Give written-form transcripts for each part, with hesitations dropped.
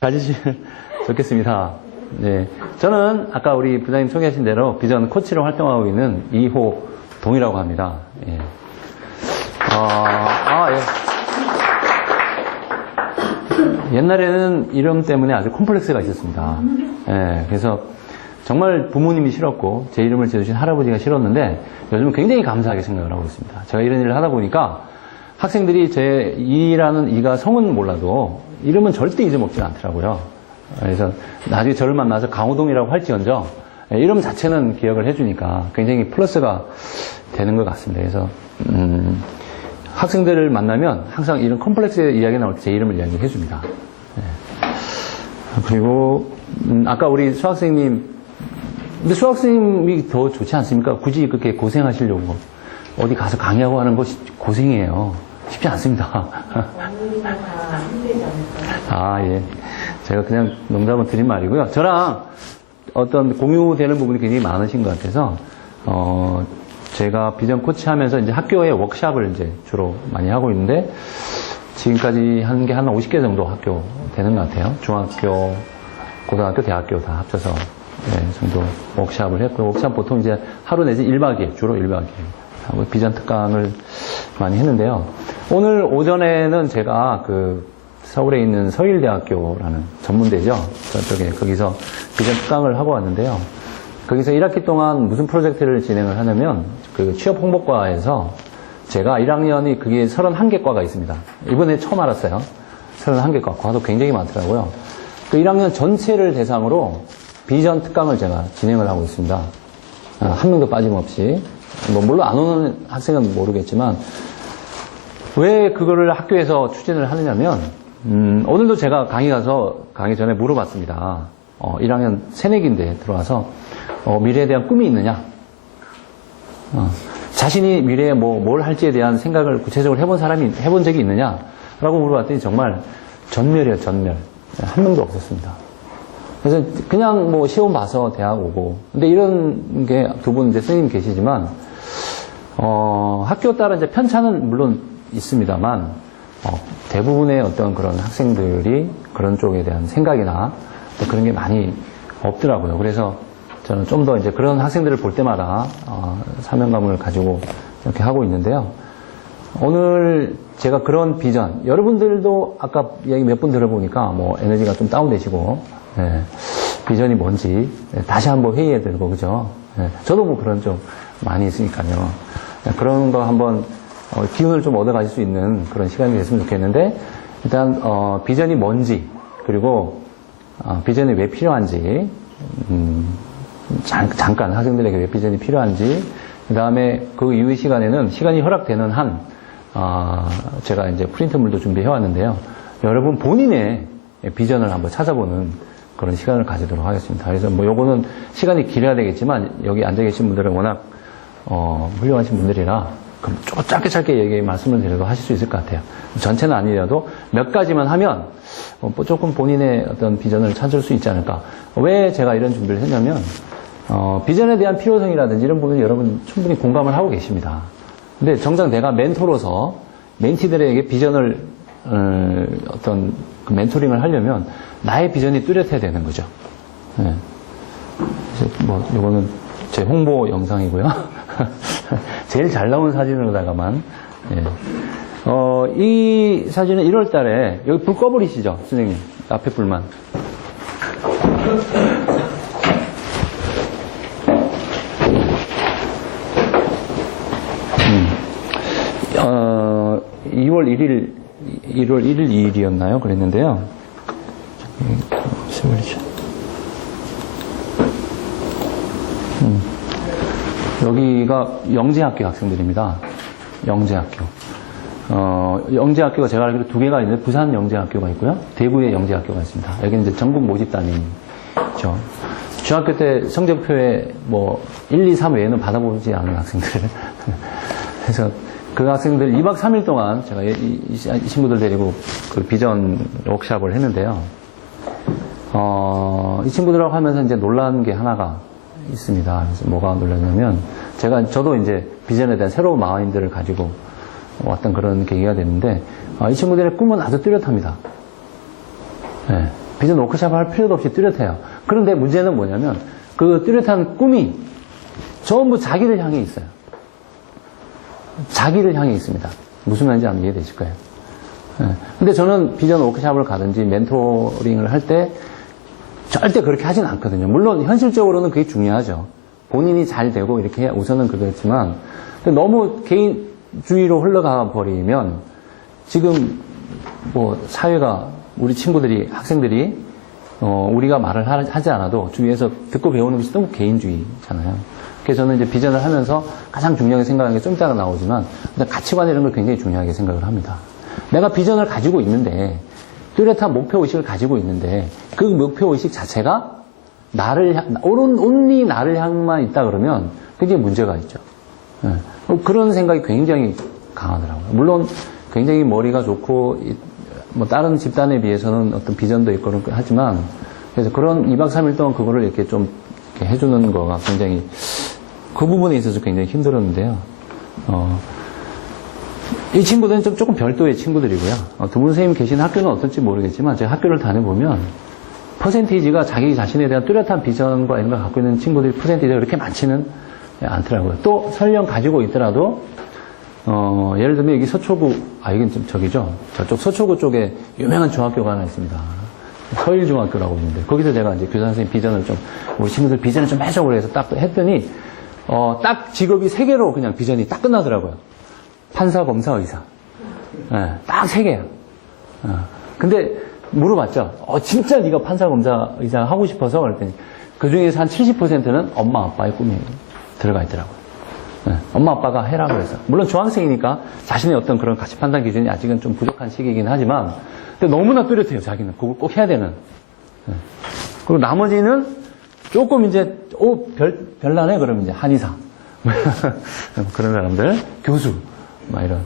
가지시면 좋겠습니다. 네. 저는 아까 우리 부장님 소개하신 대로 비전 코치로 활동하고 있는 이호 동이라고 합니다. 예. 예. 옛날에는 이름 때문에 아주 콤플렉스가 있었습니다. 예. 그래서 정말 부모님이 싫었고 제 이름을 지어주신 할아버지가 싫었는데 요즘은 굉장히 감사하게 생각을 하고 있습니다. 제가 이런 일을 하다 보니까 학생들이 제 이라는 이가 성은 몰라도 이름은 절대 잊어먹지 않더라고요. 그래서 나중에 저를 만나서 강호동이라고 할지언정 이름 자체는 기억을 해주니까 굉장히 플러스가 되는 것 같습니다. 그래서 학생들을 만나면 항상 이런 컴플렉스 이야기 나올 때 제 이름을 이야기해 줍니다. 네. 그리고 아까 우리 수학생님, 근데 수학생님이 더 좋지 않습니까? 굳이 그렇게 고생하시려고 어디 가서 강의하고 하는 거 고생이에요. 쉽지 않습니다. 아, 예. 제가 그냥 농담을 드린 말이고요. 저랑 어떤 공유되는 부분이 굉장히 많으신 것 같아서, 제가 비전 코치 하면서 이제 학교에 워크샵을 이제 주로 많이 하고 있는데, 지금까지 한 게 한 50개 정도 학교 되는 것 같아요. 중학교, 고등학교, 대학교 다 합쳐서, 네, 정도 워크샵을 했고, 워크샵 보통 이제 하루 내지 1박 2일, 주로 1박 2일 하고 비전 특강을 많이 했는데요. 오늘 오전에는 제가 서울에 있는 서일대학교라는 전문대죠. 저쪽에 거기서 비전 특강을 하고 왔는데요. 거기서 1학기 동안 무슨 프로젝트를 진행을 하냐면 취업 홍보과에서 제가 1학년이 그게 31개 과가 있습니다. 이번에 처음 알았어요. 31개 과. 과도 굉장히 많더라고요. 그 1학년 전체를 대상으로 비전 특강을 제가 진행을 하고 있습니다. 한 명도 빠짐없이. 물론 안 오는 학생은 모르겠지만 왜 그거를 학교에서 추진을 하느냐면 오늘도 제가 강의 전에 물어봤습니다. 1학년 새내기인데 들어와서 미래에 대한 꿈이 있느냐? 자신이 미래에 뭘 할지에 대한 생각을 구체적으로 해본 적이 있느냐? 라고 물어봤더니 정말 전멸이에요, 전멸. 한 명도 없었습니다. 그래서 그냥 시험 봐서 대학 오고. 근데 이런 게 두 분 이제 선생님 계시지만, 학교 따라 이제 편차는 물론 있습니다만, 대부분의 어떤 그런 학생들이 그런 쪽에 대한 생각이나 그런 게 많이 없더라고요. 그래서 저는 좀 더 이제 그런 학생들을 볼 때마다 사명감을 가지고 이렇게 하고 있는데요. 오늘 제가 그런 비전, 여러분들도 아까 이야기 몇 분 들어보니까 에너지가 좀 다운되시고, 네, 비전이 뭔지 다시 한번 회의해 들고, 그죠? 네, 저도 그런 좀 많이 있으니까요. 네, 그런 거 한번 기운을 좀 얻어가실 수 있는 그런 시간이 됐으면 좋겠는데, 일단 비전이 뭔지, 그리고 비전이 왜 필요한지, 잠깐 학생들에게 왜 비전이 필요한지, 그 다음에 그 이후 시간에는 시간이 허락되는 한 제가 이제 프린트물도 준비해 왔는데요. 여러분 본인의 비전을 한번 찾아보는 그런 시간을 가지도록 하겠습니다. 그래서 요거는 시간이 길어야 되겠지만 여기 앉아 계신 분들은 워낙 훌륭하신 분들이라 짧게 말씀을 드려도 하실 수 있을 것 같아요. 전체는 아니라도 몇 가지만 하면 조금 본인의 어떤 비전을 찾을 수 있지 않을까. 왜 제가 이런 준비를 했냐면 비전에 대한 필요성이라든지 이런 부분은 여러분 충분히 공감을 하고 계십니다. 근데 정작 내가 멘토로서 멘티들에게 비전을 어떤 그 멘토링을 하려면 나의 비전이 뚜렷해야 되는 거죠. 네. 이거는 제 홍보 영상이고요. 제일 잘 나온 사진으로다가만. 예. 이 사진은 1월 달에, 여기 불 꺼버리시죠, 선생님. 앞에 불만. 1월 1일, 2일이었나요? 그랬는데요. 여기가 영재학교 학생들입니다. 영재학교. 영재학교가 제가 알기로 2개가 있는데, 부산 영재학교가 있고요. 대구에 영재학교가 있습니다. 여기는 이제 전국 모집단이죠. 중학교 때 성적표에 1, 2, 3 외에는 받아보지 않은 학생들. 그래서 그 학생들 2박 3일 동안 제가 이 친구들 데리고 그 비전 워크샵을 했는데요. 이 친구들하고 하면서 이제 놀란 게 하나가 있습니다. 그래서 뭐가 놀랐냐면, 저도 이제 비전에 대한 새로운 마인드를 가지고 왔던 그런 계기가 됐는데, 이 친구들의 꿈은 아주 뚜렷합니다. 네. 비전 워크샵을 할 필요도 없이 뚜렷해요. 그런데 문제는 뭐냐면 그 뚜렷한 꿈이 전부 자기를 향해 있어요. 자기를 향해 있습니다. 무슨 말인지 아마 이해되실 거예요. 근데 저는 비전 워크샵을 가든지 멘토링을 할 때 절대 그렇게 하진 않거든요. 물론 현실적으로는 그게 중요하죠. 본인이 잘 되고 이렇게 우선은 그렇지만 너무 개인주의로 흘러가 버리면 지금 뭐 사회가 우리 친구들이 학생들이 우리가 말을 하지 않아도 주위에서 듣고 배우는 것이 너무 개인주의잖아요. 그래서 저는 이제 비전을 하면서 가장 중요하게 생각하는 게 좀 이따가 나오지만 가치관 이런 걸 굉장히 중요하게 생각을 합니다. 내가 비전을 가지고 있는데 뚜렷한 목표의식을 가지고 있는데 그 목표의식 자체가 온리 나를 향만 있다 그러면 굉장히 문제가 있죠. 그런 생각이 굉장히 강하더라고요. 물론 굉장히 머리가 좋고 뭐 다른 집단에 비해서는 어떤 비전도 있고 하지만 그래서 그런 2박 3일 동안 그거를 이렇게 좀 이렇게 해주는 거가 굉장히 그 부분에 있어서 굉장히 힘들었는데요. 이 친구들은 조금 별도의 친구들이고요. 두 분 선생님 계신 학교는 어떨지 모르겠지만 제가 학교를 다녀보면 퍼센테이지가 자기 자신에 대한 뚜렷한 비전과 이런 걸 갖고 있는 친구들이 퍼센테이지가 그렇게 많지는 않더라고요. 또 설령 가지고 있더라도 예를 들면 여기 서초구, 이건 좀 저기죠. 저쪽 서초구 쪽에 유명한 중학교가 하나 있습니다. 서일중학교라고 있는데 거기서 제가 이제 교사 선생님 비전을 좀 우리 친구들 비전을 좀 해줘 그래서 딱 했더니 딱 직업이 3개로 그냥 비전이 딱 끝나더라고요. 판사, 검사, 의사. 딱 3개야. 근데 물어봤죠. 진짜 네가 판사, 검사, 의사 하고 싶어서 그랬더니 그 중에서 한 70%는 엄마, 아빠의 꿈이 들어가 있더라고요. 엄마, 아빠가 해라 그래서. 물론 중학생이니까 자신의 어떤 그런 가치 판단 기준이 아직은 좀 부족한 시기이긴 하지만 근데 너무나 뚜렷해요. 자기는 그걸 꼭 해야 되는. 그리고 나머지는 조금 이제 별나네 그러면 이제 한의사 그런 사람들, 교수 막 이런.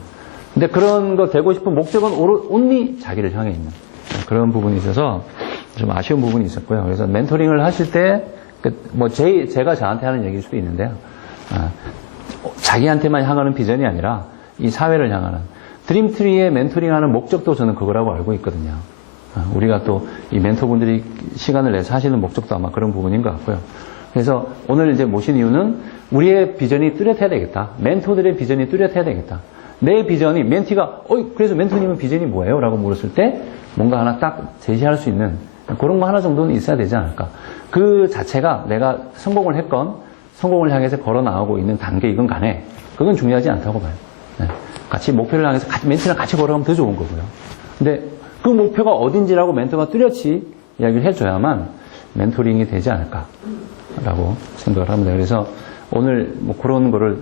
근데 그런 거 되고 싶은 목적은 온리 자기를 향해 있는 그런 부분이 있어서 좀 아쉬운 부분이 있었고요. 그래서 멘토링을 하실 때 뭐 제가 저한테 하는 얘기일 수도 있는데요. 자기한테만 향하는 비전이 아니라 이 사회를 향하는 드림트리의 멘토링하는 목적도 저는 그거라고 알고 있거든요. 우리가 또 이 멘토분들이 시간을 내서 하시는 목적도 아마 그런 부분인 것 같고요. 그래서 오늘 이제 모신 이유는 우리의 비전이 뚜렷해야 되겠다. 멘토들의 비전이 뚜렷해야 되겠다. 내 비전이 멘티가 그래서 멘토님은 비전이 뭐예요? 라고 물었을 때 뭔가 하나 딱 제시할 수 있는 그런 거 하나 정도는 있어야 되지 않을까. 그 자체가 내가 성공을 했건 성공을 향해서 걸어 나가고 있는 단계이건 간에 그건 중요하지 않다고 봐요. 같이 목표를 향해서 멘티랑 같이 걸어가면 더 좋은 거고요. 근데 그 목표가 어딘지라고 멘토가 뚜렷이 이야기를 해줘야만 멘토링이 되지 않을까라고 생각을 합니다. 그래서 오늘 뭐 그런 거를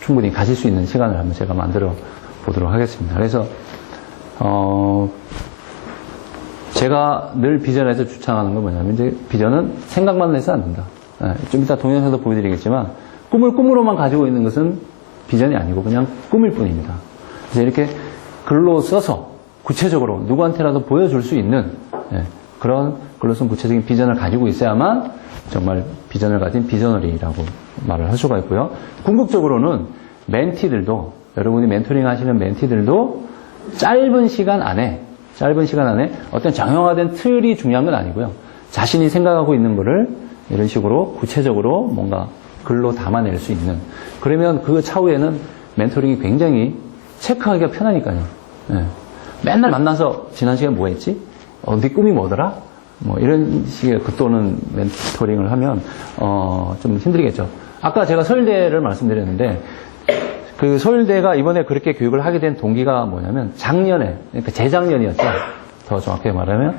충분히 가질 수 있는 시간을 한번 제가 만들어 보도록 하겠습니다. 그래서 제가 늘 비전에서 주창하는 건 뭐냐면 이제 비전은 생각만 해서 안 된다. 좀 이따 동영상도 보여드리겠지만 꿈을 꿈으로만 가지고 있는 것은 비전이 아니고 그냥 꿈일 뿐입니다. 그래서 이렇게 글로 써서 구체적으로 누구한테라도 보여줄 수 있는 그런 글로 쓴 구체적인 비전을 가지고 있어야만 정말 비전을 가진 비저너리라고 말을 할 수가 있고요. 궁극적으로는 멘티들도 여러분이 멘토링 하시는 멘티들도 짧은 시간 안에 어떤 정형화된 틀이 중요한 건 아니고요. 자신이 생각하고 있는 거를 이런 식으로 구체적으로 뭔가 글로 담아낼 수 있는 그러면 그 차후에는 멘토링이 굉장히 체크하기가 편하니까요. 맨날 만나서 지난 시간 뭐 했지? 네 꿈이 뭐더라? 뭐 이런 식의 또는 멘토링을 하면 좀 힘들겠죠. 아까 제가 서울대를 말씀드렸는데 그 서울대가 이번에 그렇게 교육을 하게 된 동기가 뭐냐면 작년에 그러니까 재작년이었죠. 더 정확하게 말하면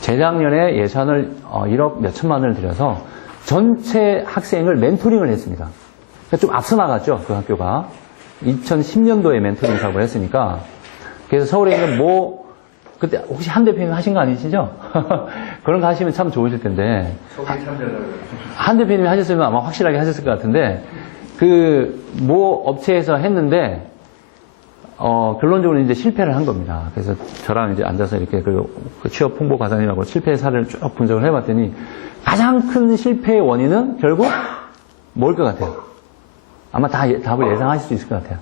재작년에 예산을 1억 몇 천만 원을 들여서 전체 학생을 멘토링을 했습니다. 그러니까 좀 앞서 나갔죠. 그 학교가 2010년도에 멘토링 사업을 했으니까 그래서 서울에 있는 그때 혹시 한 대표님 하신 거 아니시죠? 그런 거 하시면 참 좋으실 텐데. 한 대표님이 하셨으면 아마 확실하게 하셨을 것 같은데, 업체에서 했는데, 결론적으로 이제 실패를 한 겁니다. 그래서 저랑 이제 앉아서 이렇게 그 취업 홍보 과장님하고 실패 사례를 쭉 분석을 해봤더니, 가장 큰 실패의 원인은 결국 뭘 것 같아요? 아마 답을 예상하실 수 있을 것 같아요.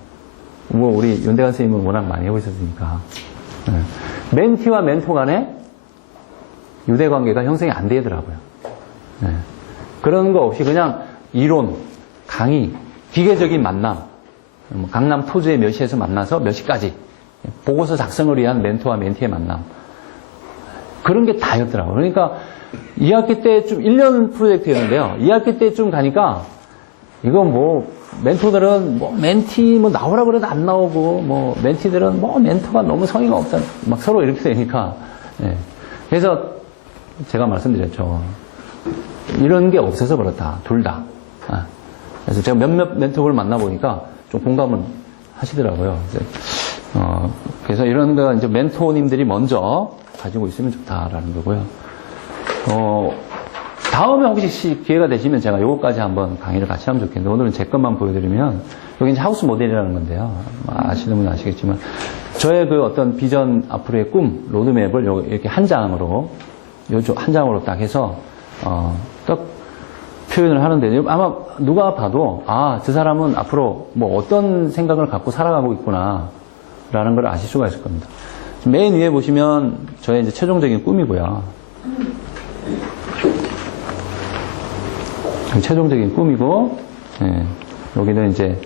우리 윤대관 선생님은 워낙 많이 해보셨으니까. 멘티와 멘토 간에 유대 관계가 형성이 안 되더라고요. 네. 그런 거 없이 그냥 이론, 강의, 기계적인 만남, 강남 토주의 몇 시에서 만나서 몇 시까지, 보고서 작성을 위한 멘토와 멘티의 만남. 그런 게 다였더라고요. 그러니까 2학기 때쯤 1년 프로젝트였는데요. 2학기 때쯤 가니까 이거 뭐 멘토들은 뭐 멘티 뭐 나오라 그래도 안 나오고 뭐 멘티들은 뭐 멘토가 너무 성의가 없잖아. 막 서로 이렇게 되니까. 예. 그래서 제가 말씀드렸죠. 이런 게 없어서 그렇다. 둘 다. 아. 그래서 제가 몇몇 멘토를 만나보니까 좀 공감은 하시더라고요. 그래서 이런 거 이제 멘토님들이 먼저 가지고 있으면 좋다라는 거고요. 다음에 혹시 기회가 되시면 제가 요거까지 한번 강의를 같이 하면 좋겠는데, 오늘은 제 것만 보여드리면, 여기 이제 하우스 모델이라는 건데요. 아시는 분은 아시겠지만, 저의 그 어떤 비전 앞으로의 꿈, 로드맵을 이렇게 한 장으로 딱 해서, 딱 표현을 하는데, 아마 누가 봐도, 저 사람은 앞으로 뭐 어떤 생각을 갖고 살아가고 있구나, 라는 걸 아실 수가 있을 겁니다. 맨 위에 보시면, 저의 이제 최종적인 꿈이고요. 최종적인 꿈이고, 예, 여기는 이제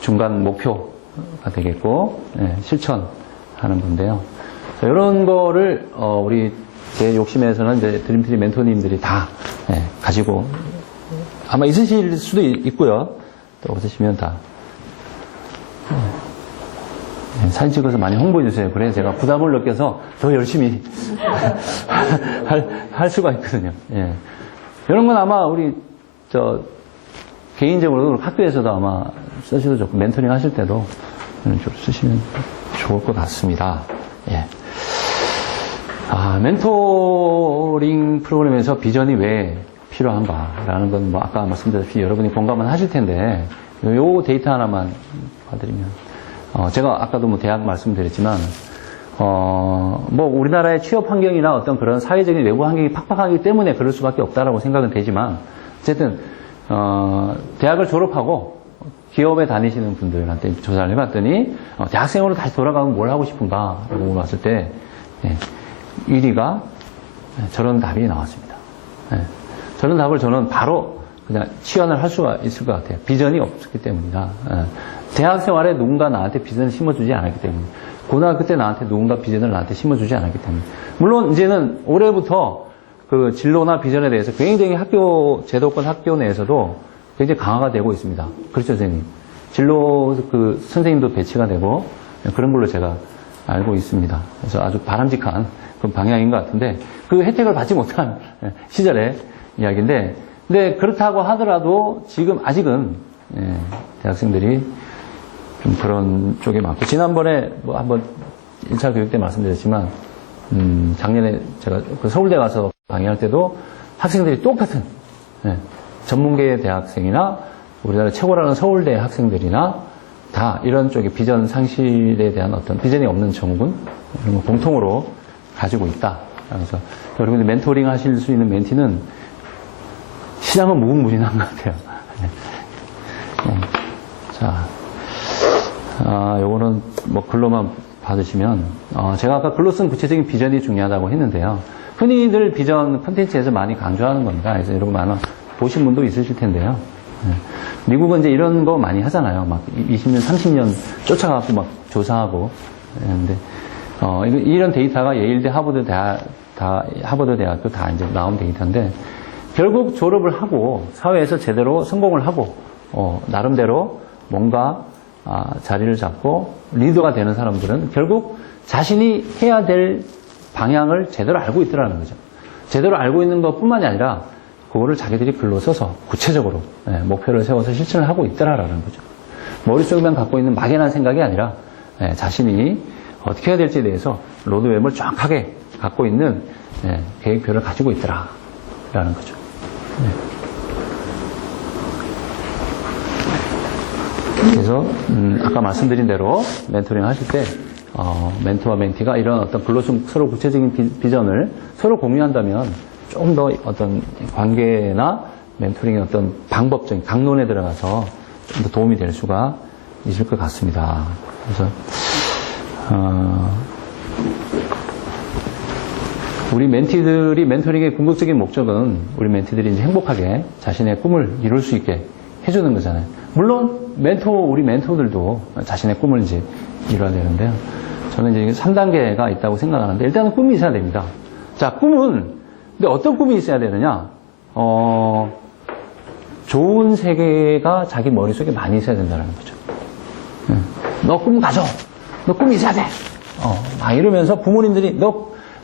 중간 목표가 되겠고, 예, 실천하는 건데요. 자, 이런 거를, 우리 제 욕심에서는 이제 드림트리 멘토님들이 다, 예, 가지고, 아마 있으실 수도 있고요. 또 없으시면 다. 예, 사진 찍어서 많이 홍보해주세요. 그래야 제가 부담을 느껴서 더 열심히 할 수가 있거든요. 예. 이런 건 아마 우리, 개인적으로 학교에서도 아마 쓰셔도 좋고, 멘토링 하실 때도 좀 쓰시면 좋을 것 같습니다. 예. 멘토링 프로그램에서 비전이 왜 필요한가라는 건 뭐 아까 말씀드렸듯이 여러분이 공감은 하실 텐데, 요 데이터 하나만 봐드리면, 제가 아까도 뭐 대학 말씀드렸지만, 뭐 우리나라의 취업 환경이나 어떤 그런 사회적인 외부 환경이 팍팍하기 때문에 그럴 수밖에 없다라고 생각은 되지만, 어쨌든 대학을 졸업하고 기업에 다니시는 분들한테 조사를 해봤더니 대학생으로 다시 돌아가면 뭘 하고 싶은가라고 물어봤을 때 1위가 저런 답이 나왔습니다. 저런 답을 저는 바로 그냥 치환을 할 수가 있을 것 같아요. 비전이 없었기 때문이다. 대학 생활에 누군가 나한테 비전을 심어주지 않았기 때문에, 고등학교 때 나한테 누군가 비전을 나한테 심어주지 않았기 때문에, 물론 이제는 올해부터 그 진로나 비전에 대해서 굉장히 학교, 제도권 학교 내에서도 굉장히 강화가 되고 있습니다. 그렇죠, 선생님? 진로 그 선생님도 배치가 되고 그런 걸로 제가 알고 있습니다. 그래서 아주 바람직한 그런 방향인 것 같은데, 그 혜택을 받지 못한 시절의 이야기인데, 근데 그렇다고 하더라도 지금 아직은 대학생들이 좀 그런 쪽에 많고, 지난번에 뭐 한번 1차 교육 때 말씀드렸지만, 작년에 제가 그 서울대 가서 강의할 때도 학생들이 똑같은, 전문계 대학생이나 우리나라 최고라는 서울대 학생들이나 다 이런 쪽에 비전 상실에 대한 어떤 비전이 없는 정군, 이런 거 공통으로 가지고 있다. 그래서 여러분들 멘토링 하실 수 있는 멘티는 시장은 무궁무진한 것 같아요. 자, 요거는 뭐 글로만 받으시면, 제가 아까 글로 쓴 구체적인 비전이 중요하다고 했는데요. 흔히들 비전 콘텐츠에서 많이 강조하는 겁니다. 그래서 이런 거 아마 보신 분도 있으실 텐데요. 미국은 이제 이런 거 많이 하잖아요. 막 20년, 30년 쫓아가고 막 조사하고. 그런데, 이런 데이터가 예일대 하버드 대학교 다 이제 나온 데이터인데, 결국 졸업을 하고 사회에서 제대로 성공을 하고, 나름대로 뭔가 자리를 잡고 리더가 되는 사람들은 결국 자신이 해야 될 방향을 제대로 알고 있더라는 거죠. 제대로 알고 있는 것뿐만이 아니라 그거를 자기들이 글로 써서 구체적으로 목표를 세워서 실천을 하고 있더라라는 거죠. 머릿속에만 갖고 있는 막연한 생각이 아니라 자신이 어떻게 해야 될지에 대해서 로드맵을 정확하게 갖고 있는 계획표를 가지고 있더라라는 거죠. 그래서 아까 말씀드린 대로 멘토링 하실 때 멘토와 멘티가 이런 어떤 서로 구체적인 비전을 서로 공유한다면 조금 더 어떤 관계나 멘토링의 어떤 방법적인 강론에 들어가서 좀 더 도움이 될 수가 있을 것 같습니다. 그래서 우리 멘티들이 멘토링의 궁극적인 목적은 우리 멘티들이 이제 행복하게 자신의 꿈을 이룰 수 있게 해주는 거잖아요. 물론 우리 멘토들도 자신의 꿈을 이제 이뤄야 되는데요. 저는 이제 3단계가 있다고 생각하는데 일단은 꿈이 있어야 됩니다. 자, 꿈은 근데 어떤 꿈이 있어야 되느냐? 좋은 세계가 자기 머릿속에 많이 있어야 된다는 거죠. 너 꿈 가져. 너 꿈이 있어야 돼. 막 이러면서 부모님들이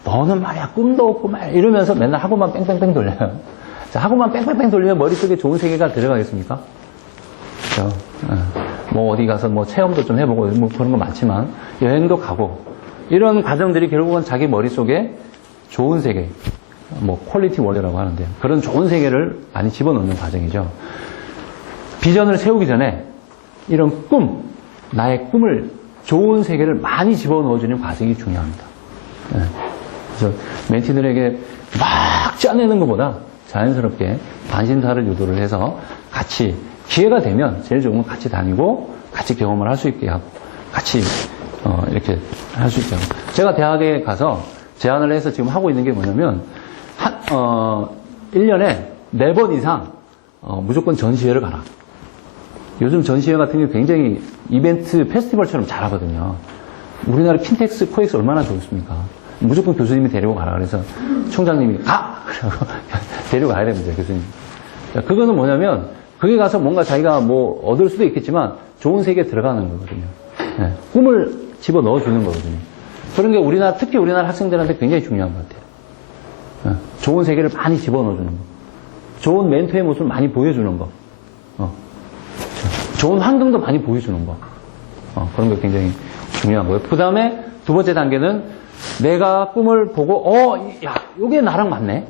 너는 말이야 꿈도 없고 말이야 이러면서 맨날 학원만 뺑뺑뺑 돌려요. 자, 학원만 뺑뺑뺑 돌리면 머릿속에 좋은 세계가 들어가겠습니까? 그렇죠. 뭐 어디 가서 뭐 체험도 좀 해보고 뭐 그런 거 많지만 여행도 가고 이런 과정들이 결국은 자기 머릿속에 좋은 세계, 뭐 퀄리티 월드라고 하는데요. 그런 좋은 세계를 많이 집어넣는 과정이죠. 비전을 세우기 전에 이런 나의 꿈을 좋은 세계를 많이 집어넣어주는 과정이 중요합니다. 그래서 멘티들에게 막 짜내는 것보다 자연스럽게 반신사를 유도를 해서 같이 기회가 되면 제일 좋은 건 같이 다니고 같이 경험을 할 수 있게 하고 같이 이렇게 할 수 있게 하고 제가 대학에 가서 제안을 해서 지금 하고 있는 게 뭐냐면 1년에 4번 이상 무조건 전시회를 가라. 요즘 전시회 같은 게 굉장히 이벤트 페스티벌처럼 잘하거든요. 우리나라 킨텍스, 코엑스 얼마나 좋습니까? 무조건 교수님이 데리고 가라. 그래서 총장님이 가! 그러고 데리고 가야 됩니다, 교수님. 그거는 뭐냐면 거기 가서 뭔가 자기가 뭐 얻을 수도 있겠지만 좋은 세계에 들어가는 거거든요. 네, 꿈을 집어 넣어주는 거거든요. 그런 게 특히 우리나라 학생들한테 굉장히 중요한 것 같아요. 네, 좋은 세계를 많이 집어 넣어주는 거. 좋은 멘토의 모습을 많이 보여주는 거. 좋은 환경도 많이 보여주는 거. 그런 게 굉장히 중요한 거예요. 그 다음에 2번째 단계는 내가 꿈을 보고, 야, 요게 나랑 맞네?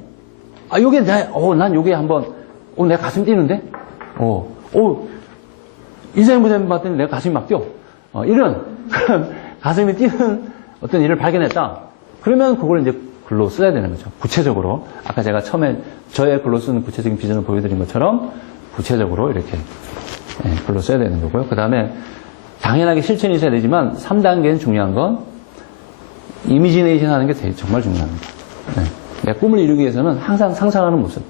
난 요게 한번, 내 가슴 뛰는데? 이사님 부장님 봤더니 내가 가슴이 막 뛰어. 이런 가슴이 뛰는 어떤 일을 발견했다. 그러면 그걸 이제 글로 써야 되는 거죠. 구체적으로. 아까 제가 처음에 저의 글로 쓰는 구체적인 비전을 보여드린 것처럼 구체적으로 이렇게 글로 써야 되는 거고요. 그 다음에 당연하게 실천이 있어야 되지만 3단계는 중요한 건 이미지네이션 하는 게 정말 중요합니다. 내 꿈을 이루기 위해서는 항상 상상하는 모습.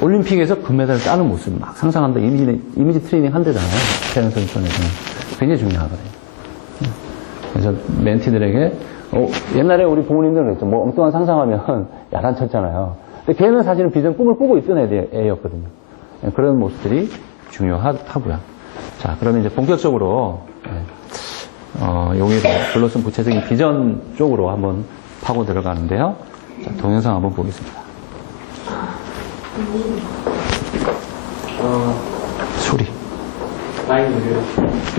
올림픽에서 금메달을 따는 모습 막 상상한다. 이미지 트레이닝 한대잖아요. 태연 선수에서는. 굉장히 중요하거든요. 그래서 멘티들에게 옛날에 우리 부모님들은 그랬죠. 뭐 엉뚱한 상상하면 야단쳤잖아요. 근데 걔는 사실은 비전 꿈을 꾸고 있던 애였거든요. 그런 모습들이 중요하고요. 자, 그러면 이제 본격적으로 용의로 글로 쓴 구체적인 비전 쪽으로 한번 파고 들어가는데요. 자, 동영상 한번 보겠습니다. 소리.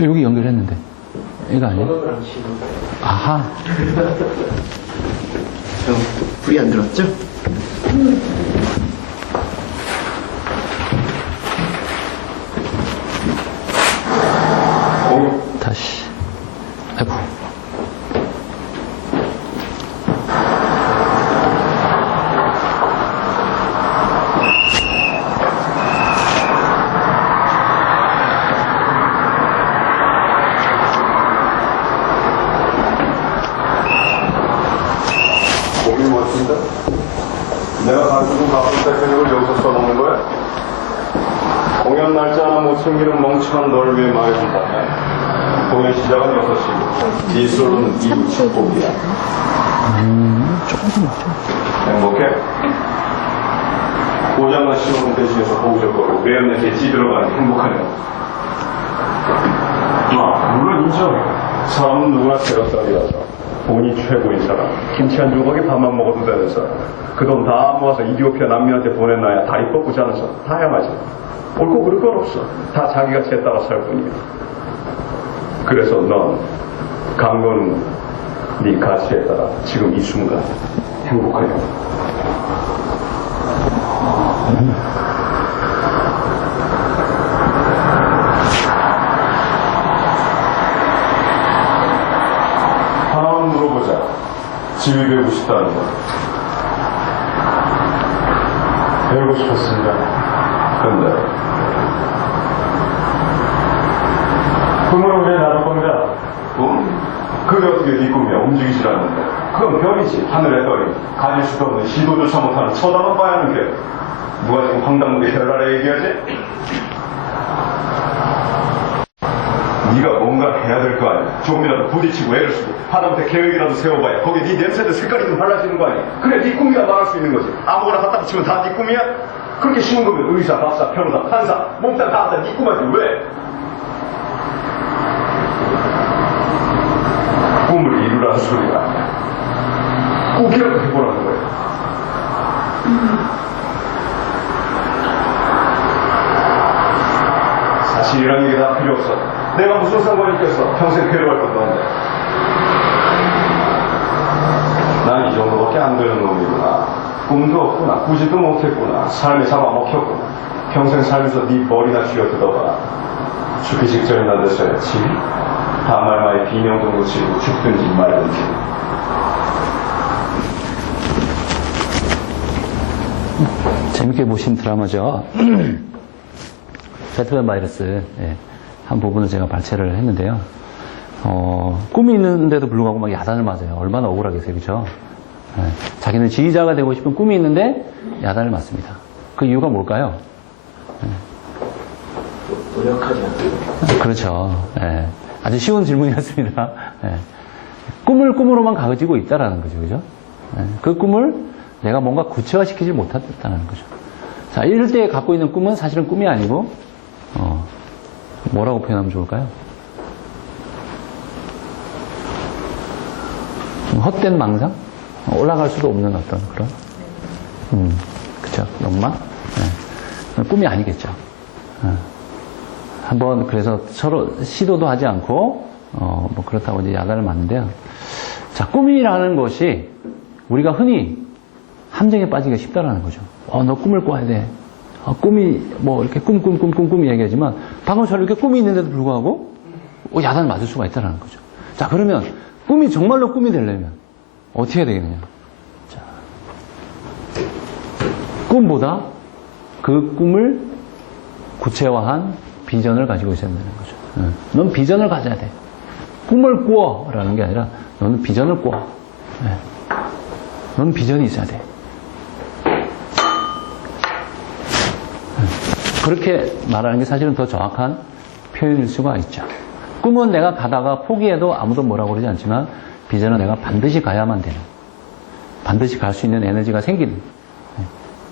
여기 연결했는데. 이거 아니에요? 아하. 불이 안 들었죠? 다시. 아이고. 몸이 멋진다? 내가 가지고 가쁜 테크닉을 여기서 써먹는 거야? 공연 날짜 하나 못 챙기는 멍청한 널 위해 말해준다면 공연 시작은 6시 뒷솔은 2부 축복이야. 조금 더 먹죠. 행복해? 고장난 신호등 대신해서 보우적거리고 매연넷에 뒤들어가는 행복하네요. 물론 인정. 사람은 누구나 새벽살이라서 돈이 최고인 사람, 김치 한 조각에 밥만 먹어도 되는 사람, 그 돈 다 모아서 이디오피아 난민한테 보내놔야 다리 뻗고 자는 사람, 다양하지. 옳고 그럴 건 없어. 다 자기가 채 따라 살 뿐이야. 그래서 넌 강건은 네 가치에 따라 지금 이 순간 행복하냐? 하나만 물어보자. 지휘 배우고 싶다는 거. 배우고 싶었습니다. 근데 꿈은 왜 나를 겁니다? 꿈? 그게 어떻게 네 꿈이야? 움직이질 않는데. 그건 별이지. 하늘의 별이. 가질 수도 없는 시도조차 못하는 쳐다만 봐야 하는 게. 누가 지금 황당무계 별나라 얘기하지? 네가 뭔가 해야 될 거 아니야. 조금이라도 부딪히고 애를 쓰고 하다못해 계획이라도 세워봐야 거기에 네 냄새도 색깔이 좀 달라지는 거 아니야. 그래 네 꿈이라 말할 수 있는 거지. 아무거나 갖다 붙이면 다 네 꿈이야? 그렇게 쉬운 거면 의사, 박사, 변호사, 판사, 몸짱 다 갖다 네 꿈한테 왜? 꿈을 이루라는 소리가 아니야. 꿈이라도 해보라는 거야. 사실이라는 게 다 필요 없어. 내가 무슨 상관이 있겠어. 평생 괴로워할 것도 없는데. 난 이 정도밖에 안 되는 놈이구나. 꿈도 없구나. 꾸지도 못했구나. 삶에 잡아먹혔구나. 평생 살면서 네 머리나 쥐어뜯어봐. 죽기 직전에 나 됐어야지. 다말마의 비명 정도 치고 죽든지 말든지. 재밌게 보신 드라마죠. 배트맨 바이러스 한 부분을 제가 발췌를 했는데요. 꿈이 있는데도 불구하고 막 야단을 맞아요. 얼마나 억울하겠어요, 그렇죠? 자기는 지휘자가 되고 싶은 꿈이 있는데 야단을 맞습니다. 그 이유가 뭘까요? 노력하지 않고. 그렇죠. 아주 쉬운 질문이었습니다. 꿈을 꿈으로만 가지고 있다라는 거죠, 그죠? 그 꿈을 내가 뭔가 구체화시키지 못했다는 거죠. 자, 이럴 때 갖고 있는 꿈은 사실은 꿈이 아니고, 뭐라고 표현하면 좋을까요? 좀 헛된 망상? 올라갈 수도 없는 어떤 그런, 그쵸, 욕망? 꿈이 아니겠죠. 한번 그래서 서로 시도도 하지 않고, 뭐 그렇다고 이제 야단을 맞는데요. 자, 꿈이라는 것이 우리가 흔히 함정에 빠지기가 쉽다라는 거죠. 너 꿈을 꿔야 돼. 꿈이 뭐 이렇게 꿈 얘기하지만 방금처럼 이렇게 꿈이 있는데도 불구하고 야단 맞을 수가 있다는 거죠. 자, 그러면 꿈이 정말로 꿈이 되려면 어떻게 해야 되겠느냐? 자, 꿈보다 그 꿈을 구체화한 비전을 가지고 있어야 된다는 거죠. 넌 비전을 가져야 돼. 꿈을 꾸어라는 게 아니라 너는 비전을 꾸어. 너는 비전이 있어야 돼. 그렇게 말하는 게 사실은 더 정확한 표현일 수가 있죠. 꿈은 내가 가다가 포기해도 아무도 뭐라고 그러지 않지만 비전은 내가 반드시 가야만 되는, 반드시 갈 수 있는 에너지가 생기는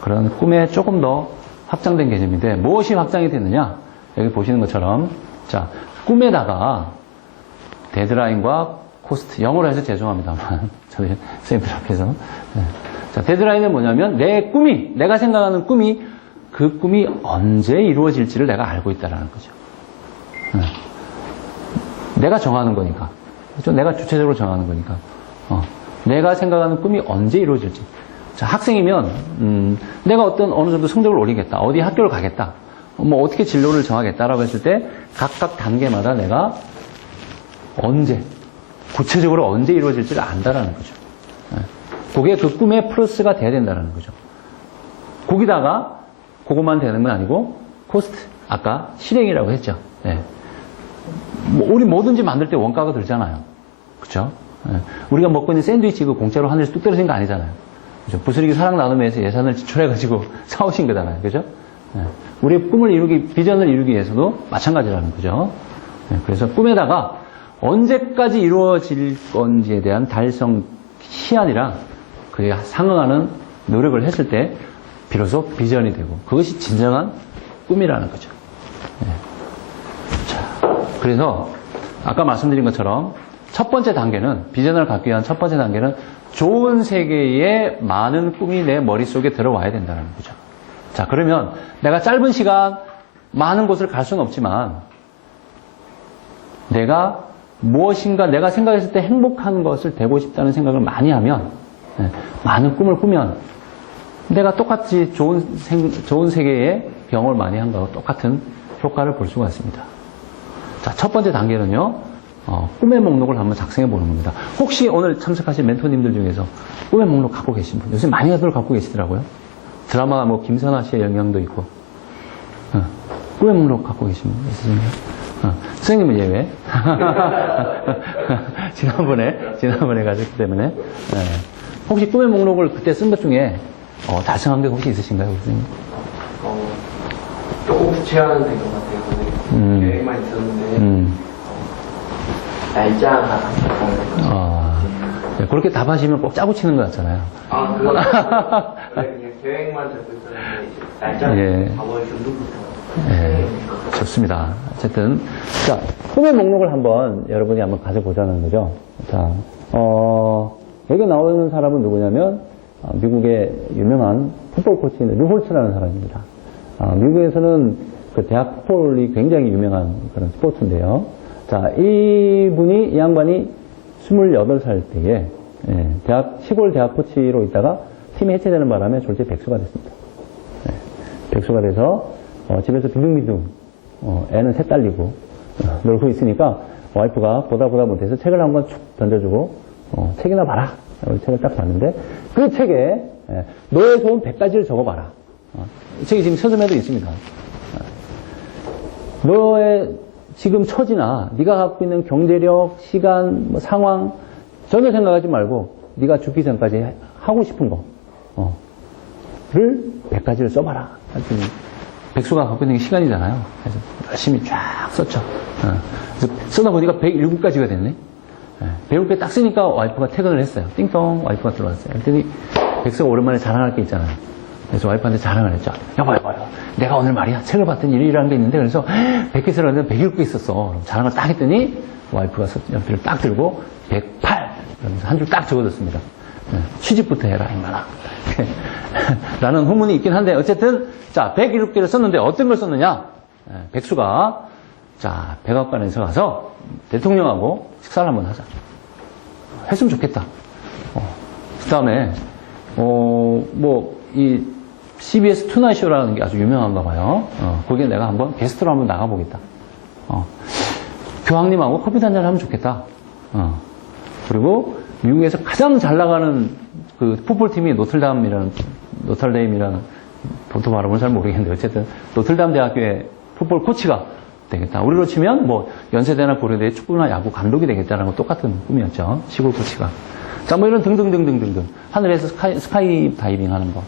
그런 꿈에 조금 더 확장된 개념인데 무엇이 확장이 됐느냐? 여기 보시는 것처럼 자, 꿈에다가 데드라인과 코스트, 영어로 해서 죄송합니다만 저희 선생님들 앞에서 자, 데드라인은 뭐냐면 내 꿈이, 내가 생각하는 꿈이 그 꿈이 언제 이루어질지를 내가 알고 있다는 거죠. 내가 정하는 거니까. 그렇죠? 내가 주체적으로 정하는 거니까. 내가 생각하는 꿈이 언제 이루어질지. 자, 학생이면, 내가 어느 정도 성적을 올리겠다. 어디 학교를 가겠다. 뭐, 어떻게 진로를 정하겠다라고 했을 때, 각각 단계마다 내가 언제, 구체적으로 언제 이루어질지를 안다라는 거죠. 그게 그 꿈의 플러스가 돼야 된다는 거죠. 거기다가, 그것만 되는 건 아니고 코스트, 아까 실행이라고 했죠. 우리 뭐든지 만들 때 원가가 들잖아요. 그렇죠? 우리가 먹고 있는 샌드위치 그 공짜로 하늘에서 뚝 떨어진 거 아니잖아요. 그렇죠? 부스러기 사랑 나눔에서 예산을 지출해가지고 사오신 거잖아요. 그죠? 우리의 꿈을 이루기, 비전을 이루기 위해서도 마찬가지라는 거죠. 그래서 꿈에다가 언제까지 이루어질 건지에 대한 달성 시한이랑 그에 상응하는 노력을 했을 때 비로소 비전이 되고 그것이 진정한 꿈이라는 거죠. 자, 그래서 아까 말씀드린 것처럼 첫 번째 단계는 비전을 갖기 위한 첫 번째 단계는 좋은 세계에 많은 꿈이 내 머릿속에 들어와야 된다는 거죠. 자, 그러면 내가 짧은 시간 많은 곳을 갈 수는 없지만 내가 무엇인가 내가 생각했을 때 행복한 것을 되고 싶다는 생각을 많이 하면 많은 꿈을 꾸면 내가 똑같이 좋은 세계에 경험을 많이 한 거하고 똑같은 효과를 볼 수가 있습니다. 자, 첫 번째 단계는요, 꿈의 목록을 한번 작성해 보는 겁니다. 혹시 오늘 참석하신 멘토님들 중에서 꿈의 목록 갖고 계신 분, 요새 많이들 갖고 계시더라고요. 드라마 뭐 김선아 씨의 영향도 있고, 꿈의 목록 갖고 계신 분 있으신가요? 선생님은 예외. 지난번에 가셨기 때문에. 네. 혹시 꿈의 목록을 그때 쓴 것 중에, 달성한 게 혹시 있으신가요, 선생님? 조금 구체화는 된 것 같아요. 저는 계획만 있었는데 날짜가 네, 그렇게 답하시면 꼭 짜고 치는 것 같잖아요. 그건 그냥 계획만 잡고 있었는데 이제 날짜는 예. 4월 중순부터 네, 좋습니다. 어쨌든, 자, 꿈의 목록을 여러분이 한번 가져보자는 거죠. 자, 여기 나오는 사람은 누구냐면, 미국의 유명한 풋볼 코치인 류 홀츠라는 사람입니다. 미국에서는 그 대학 풋볼이 굉장히 유명한 그런 스포츠인데요. 자, 이 양반이 28살 때에, 시골 대학 코치로 있다가 팀이 해체되는 바람에 졸지 백수가 됐습니다. 백수가 돼서, 집에서 비둥비둥, 애는 셋 딸리고, 놀고 있으니까, 와이프가 보다 못해서 책을 한번 쭉 던져주고, 책이나 봐라. 책을 딱 봤는데, 그 책에, 너의 좋은 100가지를 적어봐라. 이 책이 지금 서점에도 있습니다. 너의 지금 처지나, 네가 갖고 있는 경제력, 시간, 상황, 전혀 생각하지 말고, 네가 죽기 전까지 하고 싶은 를 100가지를 써봐라. 하여튼, 백수가 갖고 있는 게 시간이잖아요. 그래서 열심히 쫙 썼죠. 그래서 쓰다 보니까 107가지가 됐네. 107개 딱 쓰니까 와이프가 퇴근을 했어요. 띵동 와이프가 들어왔어요. 그랬더니 백수가 오랜만에 자랑할 게 있잖아요. 그래서 와이프한테 자랑을 했죠. 여보, 내가 오늘 말이야 책을 봤더니 이런 게 있는데 그래서 100개 쓰려는데 107개 있었어. 자랑을 딱 했더니 와이프가 연필을 딱 들고 108 그러면서 한 줄 딱 적어줬습니다. 취직부터 해라 인간아. 라는 후문이 있긴 한데 어쨌든 자 107개를 썼는데 어떤 걸 썼느냐. 백수가 자 백악관에서 가서 대통령하고 식사를 한번 하자. 했으면 좋겠다. 그 다음에 이 CBS 투나잇 쇼라는 게 아주 유명한가 봐요. 거기에 내가 한번 게스트로 한번 나가보겠다. 교황님하고 커피 한잔 하면 좋겠다. 그리고 미국에서 가장 잘 나가는 그 풋볼팀이 노틀담이라는 도토 발음을 잘 모르겠는데 어쨌든 노틀담 대학교의 풋볼 코치가 되겠다. 우리로 치면 연세대나 고려대 축구나 야구 감독이 되겠다는 건 똑같은 꿈이었죠. 시골 코치가. 자, 이런 등등등등등등. 하늘에서 스카이 다이빙 하는 거.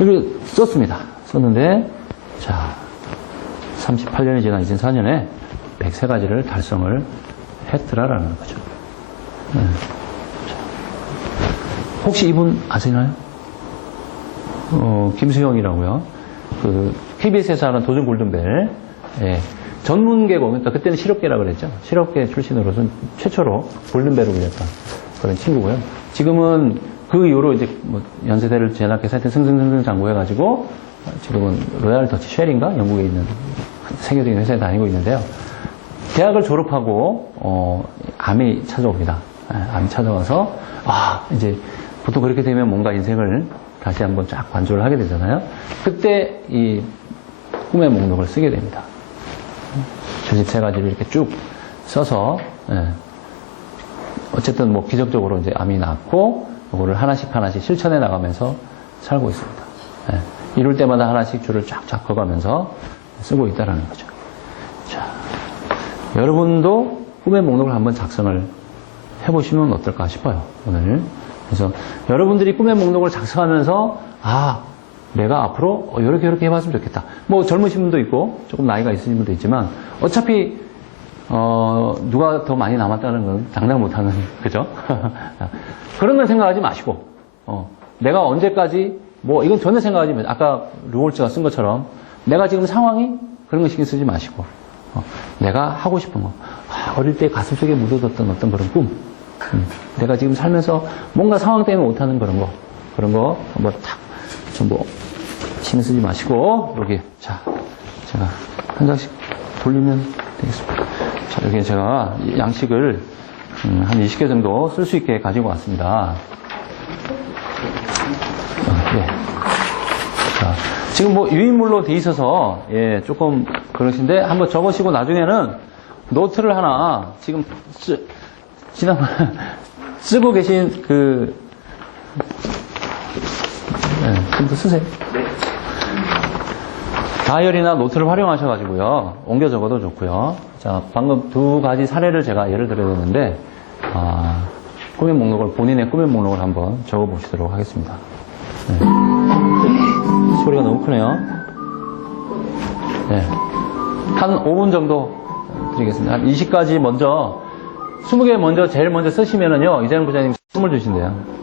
이걸 썼습니다. 썼는데, 자, 38년이 지난 2004년에 103가지를 달성을 했더라라는 거죠. 혹시 이분 아시나요? 김수영이라고요. KBS에서 하는 도전 골든벨. 전문계고, 그러니까 그때는 실업계라고 그랬죠. 실업계 출신으로서 최초로 골든벨을 울렸던 그런 친구고요. 지금은 그 이후로 이제 연세대를 진학해서 하여튼 승승 장구해가지고 지금은 로얄 더치 쉘인가? 영국에 있는 세계적인 회사에 다니고 있는데요. 대학을 졸업하고, 암이 찾아옵니다. 암이 찾아와서, 이제 보통 그렇게 되면 뭔가 인생을 다시 한번 쫙 관조를 하게 되잖아요. 그때 이 꿈의 목록을 쓰게 됩니다. 73가지를 이렇게 쭉 써서, 어쨌든 기적적으로 이제 암이 낫고, 이거를 하나씩 실천해 나가면서 살고 있습니다. 이룰 때마다 하나씩 줄을 쫙쫙 그어가면서 쓰고 있다라는 거죠. 자, 여러분도 꿈의 목록을 한번 작성을 해보시면 어떨까 싶어요, 오늘. 그래서 여러분들이 꿈의 목록을 작성하면서, 내가 앞으로 이렇게 해봤으면 좋겠다. 젊으신 분도 있고, 조금 나이가 있으신 분도 있지만, 어차피, 누가 더 많이 남았다는 건 장담 못하는, 그죠? 그런 걸 생각하지 마시고, 내가 언제까지, 이건 전혀 생각하지 마시고, 아까 루올츠가 쓴 것처럼, 내가 지금 상황이 그런 거 신경 쓰지 마시고, 내가 하고 싶은 거, 어릴 때 가슴속에 묻어뒀던 어떤 그런 꿈, 내가 지금 살면서 뭔가 상황 때문에 못하는 그런 거, 전부 신경 쓰지 마시고, 여기, 자, 제가 한 장씩 돌리면 되겠습니다. 자, 여기에 제가 양식을 한 20개 정도 쓸 수 있게 가지고 왔습니다. 자, 지금 유인물로 돼 있어서, 조금 그러신데, 한번 적으시고 나중에는 노트를 하나, 지금, 쓰고 계신 좀 더 쓰세요. 다이어리나 노트를 활용하셔가지고요. 옮겨 적어도 좋고요. 자, 방금 두 가지 사례를 제가 예를 들어줬는데, 꾸민 목록을, 본인의 꾸민 목록을 한번 적어 보시도록 하겠습니다. 네. 소리가 너무 크네요. 네. 한 5분 정도 드리겠습니다. 한 20가지 먼저, 20개 먼저, 제일 먼저 쓰시면은요, 이재영 부장님 선물 주신대요.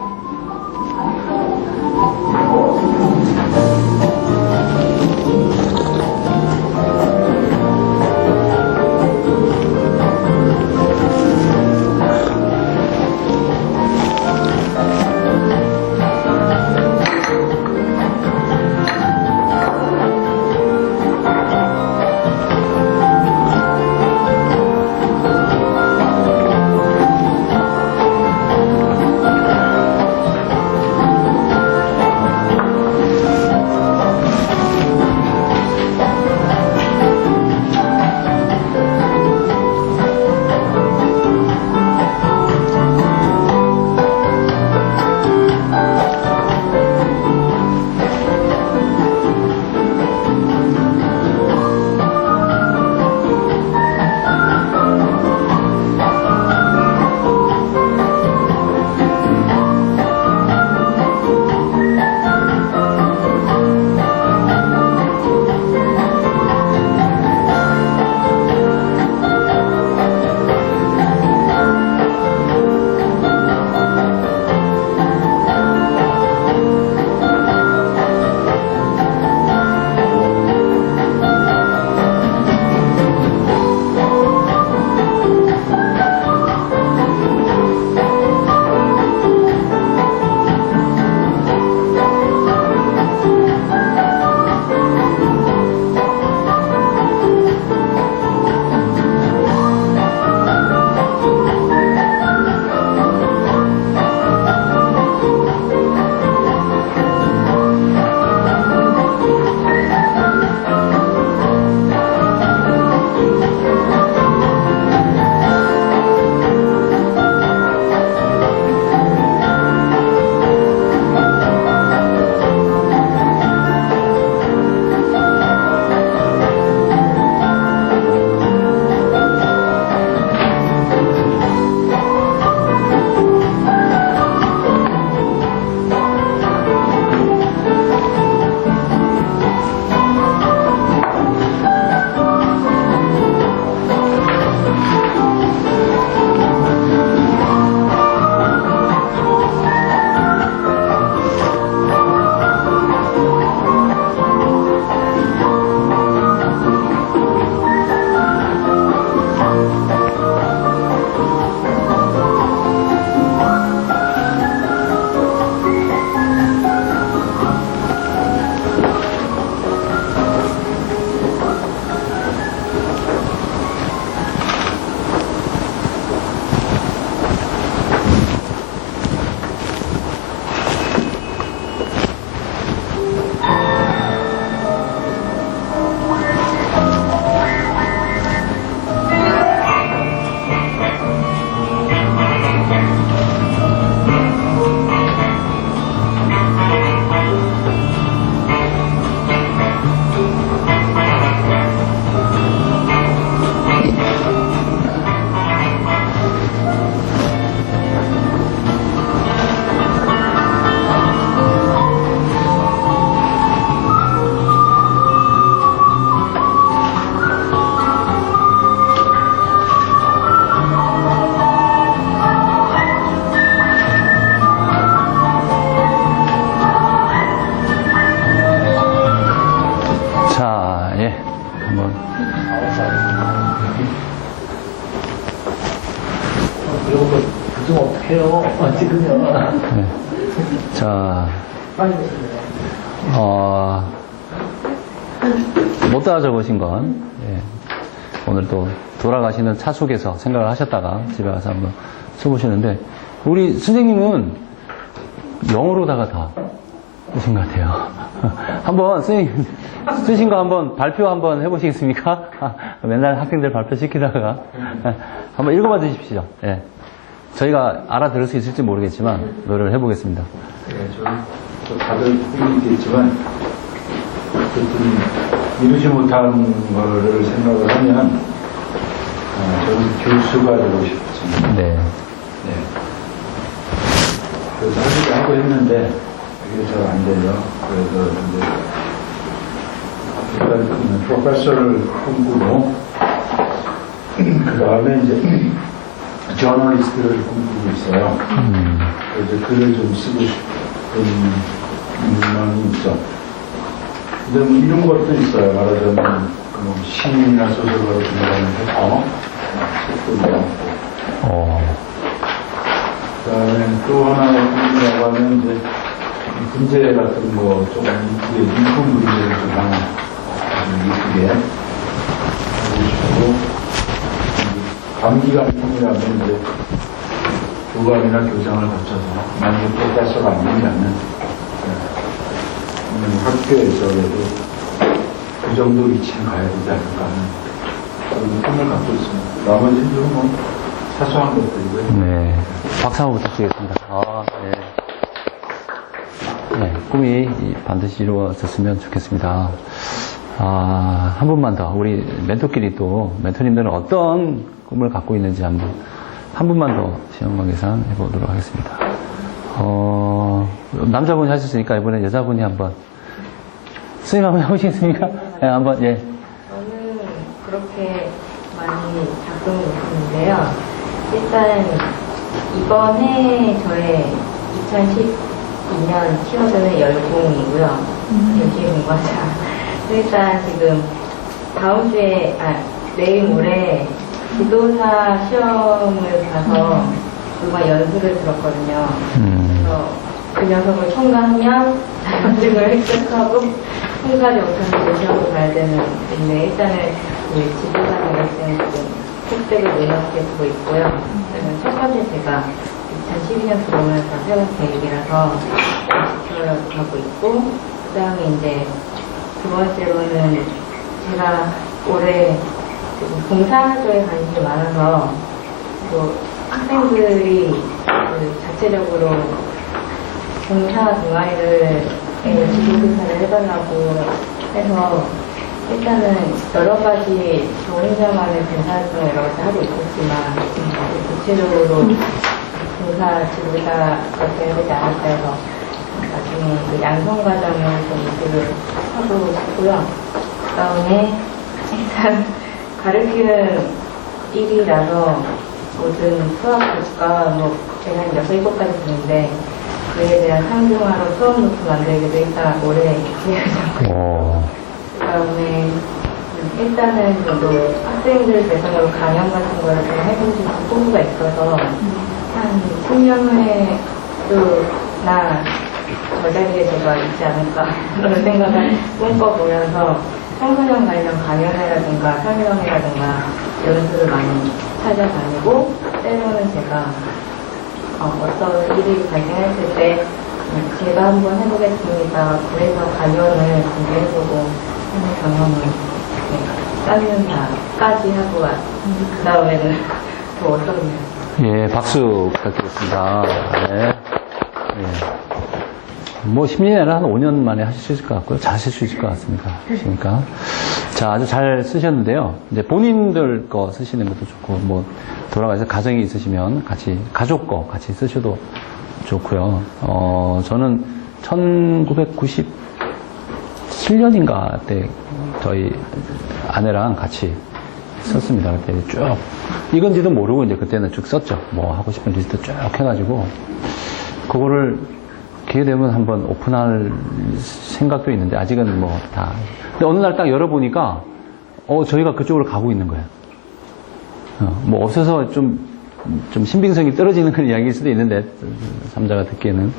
좀 어떡해요. 찍으면. 네. 자, 못 다 적으신 건, 예. 오늘 또 돌아가시는 차 속에서 생각을 하셨다가 집에 가서 한번 써보시는데, 우리 선생님은 영어로다가 다 쓰신 것 같아요. 한번 선생님 쓰신 거 한번 발표 한번 해보시겠습니까? 맨날 학생들 발표시키다가 한번 읽어봐 주십시오. 예. 저희가 알아들을 수 있을지 모르겠지만 노력을 해보겠습니다. 네, 저 다들 보이겠지만 어쨌든 이루지 못한 거를 생각을 하면 저는 교수가 되고 싶습니다. 네. 네. 그래서 하기도 하고 했는데 이게 잘 안 돼요. 그래서 이제 일단 프로페서를 꿈꾸고 그 다음에 이제 저널리스트를 꿈꾸고 있어요. 그래서 글을 좀 쓰고 싶은 마음이 있어. 근데 뭐 이런 것도 있어요. 말하자면 그 시민이나 소설가로 들어가는 해서 책도 나왔고. 그다음에 또 하나의 꿈이라고 하면 이제 문제 같은 거 좀 일품 문제를 좀 하나 이쁘게 하고 싶고. 감기가 꿈이라면 이제 교감이나 교장을 거쳐서 만약에 프로페서가 아니면은 학교에서라도 그 정도 위치는 가야 되지 않을까 하는 그런 꿈을 갖고 있습니다. 나머지는 뭐 사소한 것들이고요. 네. 박수 한번 부탁드리겠습니다. 네. 네. 꿈이 반드시 이루어졌으면 좋겠습니다. 한 분만 더. 우리 멘토끼리 또, 멘토님들은 어떤 꿈을 갖고 있는지 한 분만 더 시험관 계산 해보도록 하겠습니다. 남자분이 하셨으니까 이번에 여자분이 한번. 선생님 한번 해보시겠습니까? 네, 한번, 예. 저는 그렇게 많이 작동이 있는데요. 일단, 이번에 저의 2012년 10월에 열공이고요. 열심히 공부하자. 일단 지금 다음 주에, 내일 모레 지도사 시험을 봐서 그동안 연수를 들었거든요. 그래서 그 녀석을 통과하면 자격증을 획득하고 통과하지 못하면 시험을 봐야 되는데 일단은 그 지도사 자격증을 지금 획득을 노력해 두고 있고요. 그래서 첫 번째 제가 2012년 들어오면서 세운 계획이라서 지켜가고 있고 그 다음에 이제 두 번째로는 제가 올해 봉사활동에 관심이 많아서 또 학생들이 그 자체적으로 봉사 동아리를 지도교사를 해달라고 해서 일단은 여러 가지 저 혼자만의 봉사활동을 여러 가지 하고 있었지만 구체적으로 봉사 지도자 그렇게 해야 되지 않을까 해서 나중에 그 양성 과정을 좀 공부를 하고 싶고요. 그 다음에 일단 가르치는 일이라서 모든 수학 교과 뭐 제가 한 6, 7가지 듣는데 그에 대한 상중하로 수업 노트 만들기도 일단 올해 계획을 잡고 있고 그 다음에 일단은 저도 학생들 대상으로 강연 같은 거를 좀 해본 지 포부가 있어서 한 10년 후에나 저 자리에 제가 있지 않을까 그런 생각을 꿈꿔보면서 청소년 관련 강연회라든가 설명회라든가 연수를 많이 찾아다니고 때로는 제가 어떤 일이 발생했을 때 제가 한번 해보겠습니다. 그래서 강연을 준비해보고 하는 경험을 쌓는다까지 하고 그 다음에는 더 어떠냐. 예, 박수 부탁드리겠습니다. 네. 예. 뭐, 10년이 아니라 한 5년 만에 하실 수 있을 것 같고요. 잘 하실 수 있을 것 같습니다. 그러니까. 자, 아주 잘 쓰셨는데요. 이제 본인들 거 쓰시는 것도 좋고, 뭐, 돌아가셔서 가정이 있으시면 같이, 가족 거 같이 쓰셔도 좋고요. 저는 1997년인가 때 저희 아내랑 같이 썼습니다. 그때 쭉. 이건지도 모르고 이제 그때는 쭉 썼죠. 뭐 하고 싶은 리스트 쭉 해가지고. 그거를 기회 되면 한번 오픈할 생각도 있는데 아직은 뭐 다. 근데 어느 날 딱 열어보니까 저희가 그쪽으로 가고 있는 거예요. 뭐 없어서 좀 신빙성이 떨어지는 그런 이야기일 수도 있는데 삼자가 듣기에는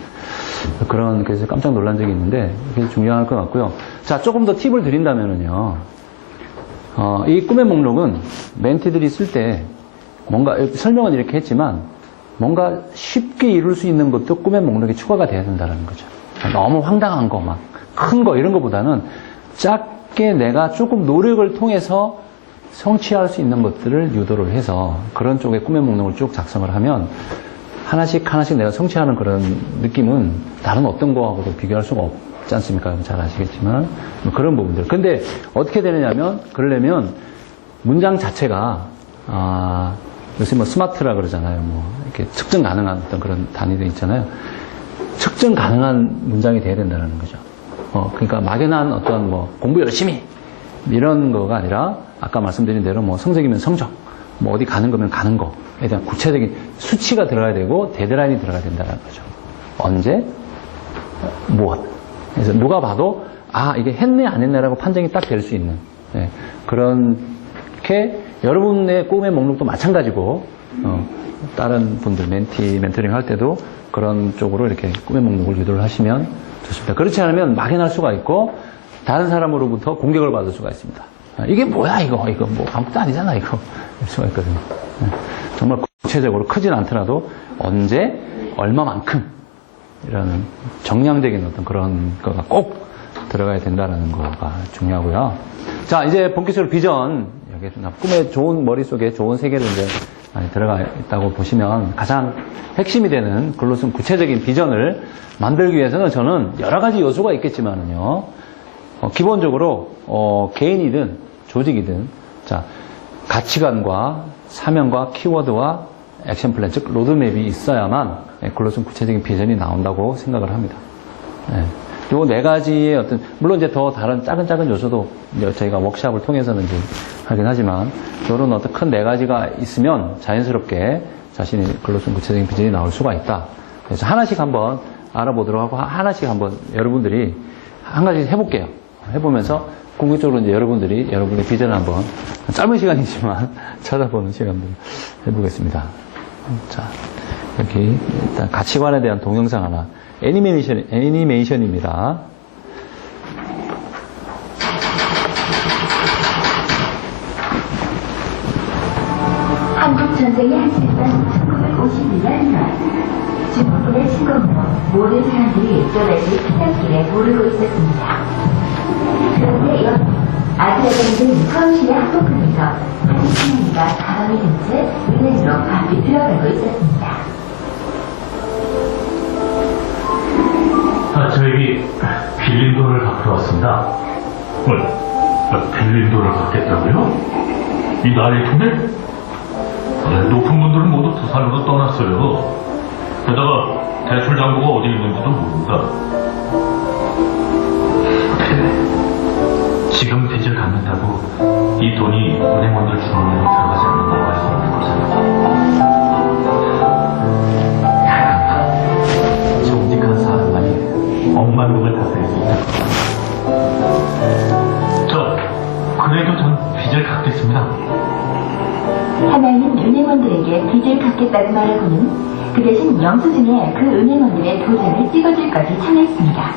그래서 깜짝 놀란 적이 있는데 그게 중요할 것 같고요. 자, 조금 더 팁을 드린다면은요. 이 꿈의 목록은 멘티들이 쓸 때 뭔가 설명은 이렇게 했지만 뭔가 쉽게 이룰 수 있는 것도 꿈의 목록에 추가가 돼야 된다는 거죠. 너무 황당한 거, 막 큰 거 이런 것보다는 작게 내가 조금 노력을 통해서 성취할 수 있는 것들을 유도를 해서 그런 쪽에 꿈의 목록을 쭉 작성을 하면 하나씩 내가 성취하는 그런 느낌은 다른 어떤 거하고도 비교할 수가 있지 않습니까? 잘 아시겠지만 뭐 그런 부분들. 근데 어떻게 되느냐면 그러려면 문장 자체가 요새 뭐 스마트라 그러잖아요. 뭐 이렇게 측정 가능한 어떤 그런 단위들 있잖아요. 측정 가능한 문장이 돼야 된다는 거죠. 그러니까 막연한 어떤 뭐 공부 열심히 이런 거가 아니라 아까 말씀드린 대로 뭐 성적이면 성적, 뭐 어디 가는 거면 가는 거에 대한 구체적인 수치가 들어가야 되고 데드라인이 들어가야 된다는 거죠. 언제, 무엇. 그래서 누가 봐도 이게 했네 안 했네라고 판정이 딱 될 수 있는 그렇게 여러분의 꿈의 목록도 마찬가지고 다른 분들 멘토링 할 때도 그런 쪽으로 이렇게 꿈의 목록을 유도를 하시면 좋습니다. 그렇지 않으면 막연할 수가 있고 다른 사람으로부터 공격을 받을 수가 있습니다. 이게 뭐야 이거 뭐 아무것도 아니잖아 이거 이럴 수가 있거든요. 정말 구체적으로 크진 않더라도 언제 얼마만큼 이런 정량적인 어떤 그런 거가 꼭 들어가야 된다는 거가 중요하고요. 자, 이제 본격적으로 비전, 여기 꿈의 좋은 머릿속에 좋은 세계를 이제 많이 들어가 있다고 보시면 가장 핵심이 되는 글로슨 구체적인 비전을 만들기 위해서는 저는 여러 가지 요소가 있겠지만은요, 기본적으로, 개인이든 조직이든, 자, 가치관과 사명과 키워드와 액션 플랜, 즉, 로드맵이 있어야만 글로슨 구체적인 비전이 나온다고 생각을 합니다. 요 네 가지의 어떤, 물론 이제 더 다른 작은 요소도 저희가 워크샵을 통해서는 이제 하긴 하지만, 이런 어떤 큰 네 가지가 있으면 자연스럽게 자신의 글로슨 구체적인 비전이 나올 수가 있다. 그래서 하나씩 한번 알아보도록 하고, 하나씩 한번 여러분들이 한 가지 해볼게요. 해보면서 궁극적으로 이제 여러분들이 여러분의 비전을 한번 짧은 시간이지만 찾아보는 시간을 해보겠습니다. 자, 여기 일단 가치관에 대한 동영상 하나. 애니메이션입니다. 한국 전쟁이 한시했던 1951년 중국군의 침공으로 모든 사람들이 또다시 피난길에 오르고 있었습니다. 그런데 여기 아시아에 있는 서울시의 한복판에서 한 시민이가 가방을 든 채 은행으로 바삐 들어가고 있었습니다. 저에게 빌린 돈을 갚으러 왔습니다. 빌린 돈을 갚겠다고요? 이 나이 돈에? 높은 분들은 모두 부산으로 떠났어요. 게다가 대출 장부가 어디 있는지도 모른다. 지금 빚을 갚는다고 이 돈이 은행원들 주머니로 들어가지 않는 거 알 수 없는 거잖아. 정직한 사람만이 억만 돈을 다스릴 수 있다. 그래도 전 빚을 갚겠습니다. 하나는 은행원들에게 빚을 갚겠다고 말하고는 그 대신 영수증에 그 은행원들의 도장을 찍어줄 것을 청했습니다.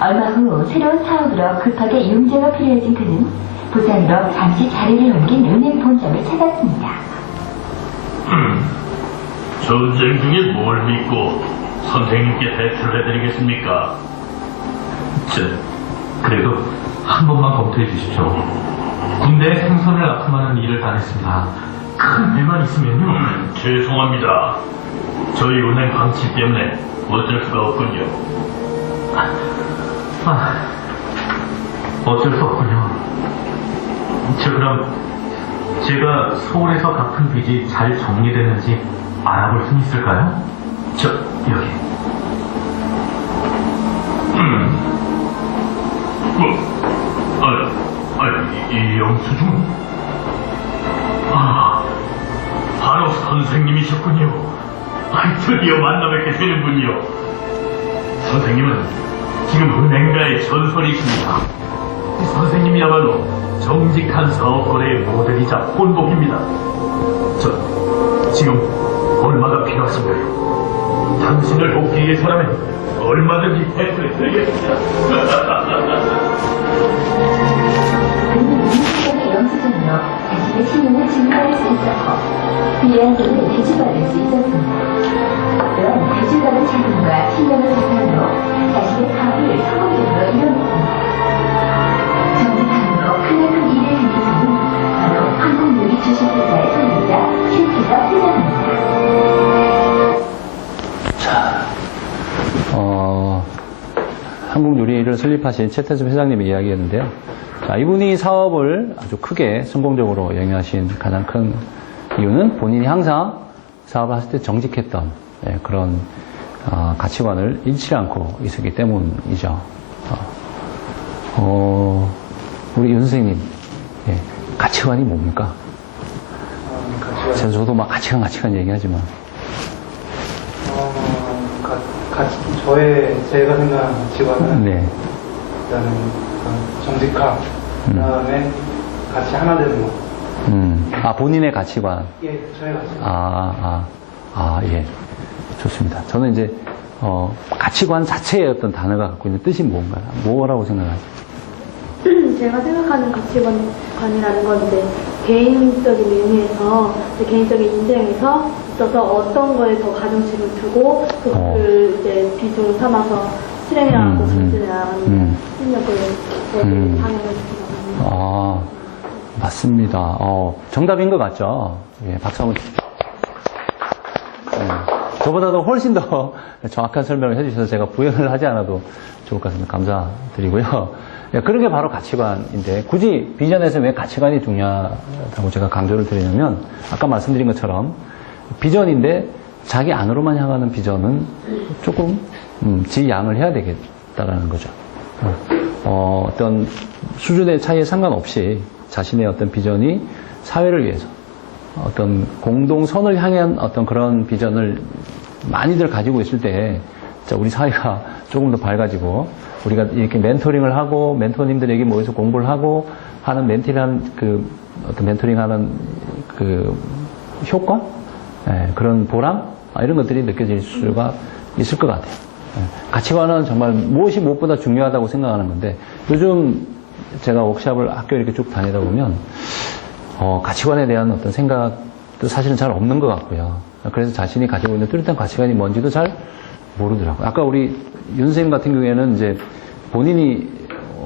얼마 후 새로운 사업으로 급하게 융자가 필요해진 그는 부산으로 잠시 자리를 옮긴 은행 본점을 찾았습니다. 전쟁 중에 뭘 믿고 선생님께 대출을 해드리겠습니까? 그래도 한 번만 검토해 주십시오. 군대에 생선을 납품하는 일을 다녔습니다. 큰 일만 있으면요. 죄송합니다. 저희 은행 방치 때문에 어쩔 수가 없군요. 어쩔 수 없군요. 그럼 제가 서울에서 갚은 빚이 잘 정리되는지 알아볼 수 있을까요? 여기. 이 영수증? 바로 선생님이셨군요. 드디어 만나 뵙게 되는군요. 선생님은 지금 은행가의 전설이십니다. 선생님이야말로 정직한 사업거래의 모델이자 본보기입니다. 지금 얼마가 필요하신가요? 당신을 돕기 위해서라면 얼마든지 해드리겠습니다. 그는 인식적인 영수증으로 자신의 신용을 증명할 수 있었고 필요한 돈을 대출받을 수 있었습니다. 또한 대출받은 자금과 신용을 바탕으로 자신의 사업을 성공적으로 이뤄냈습니다. 정직함으로 크나큰 일을 한 이성은 바로 한국유리 주식회사의 소유자 슈키더 회장입니다. 한국유리를 설립하신 최태섭 회장님의 이야기였는데요. 자, 이분이 사업을 아주 크게 성공적으로 영위하신 가장 큰 이유는 본인이 항상 사업을 하실 때 정직했던 그런 가치관을 잃지 않고 있었기 때문이죠. 우리 윤 선생님, 가치관이 뭡니까? 저도 막 가치관 얘기하지만. 제가 생각하는 가치관은 네. 일단은 정직함, 그다음에 같이 하나 되는 거. 본인의 가치관. 예, 저의 가치관. 예. 좋습니다. 저는 이제, 가치관 자체의 어떤 단어가 갖고 있는 뜻이 뭔가요? 뭐라고 생각하세요? 제가 생각하는 가치관이라는 건 이제 개인적인 의미에서 개인적인 인생에서 있어서 어떤 거에 더 가중치를 두고 그걸 이제 비중 삼아서 실행해 나가고 전진해 나가는 실력을 방향을 주는 맞습니다. 정답인 것 같죠? 예, 박수 한번 주십시오. 저보다도 훨씬 더 정확한 설명을 해주셔서 제가 부연을 하지 않아도 좋을 것 같습니다. 감사드리고요. 그런 게 바로 가치관인데 굳이 비전에서 왜 가치관이 중요하다고 제가 강조를 드리냐면 아까 말씀드린 것처럼 비전인데 자기 안으로만 향하는 비전은 조금 지양을 해야 되겠다라는 거죠. 어떤 수준의 차이에 상관없이 자신의 어떤 비전이 사회를 위해서 어떤 공동선을 향한 어떤 그런 비전을 많이들 가지고 있을 때 우리 사회가 조금 더 밝아지고 우리가 이렇게 멘토링을 하고 멘토님들에게 모여서 공부를 하고 하는 어떤 멘토링하는 그 효과, 그런 보람 이런 것들이 느껴질 수가 있을 것 같아요. 가치관은 정말 무엇이 무엇보다 중요하다고 생각하는 건데 요즘 제가 워크숍을 학교 이렇게 쭉 다니다 보면 가치관에 대한 어떤 생각도 사실은 잘 없는 것 같고요. 그래서 자신이 가지고 있는 뚜렷한 가치관이 뭔지도 잘 모르더라고요. 아까 우리 윤 선생님 같은 경우에는 이제 본인이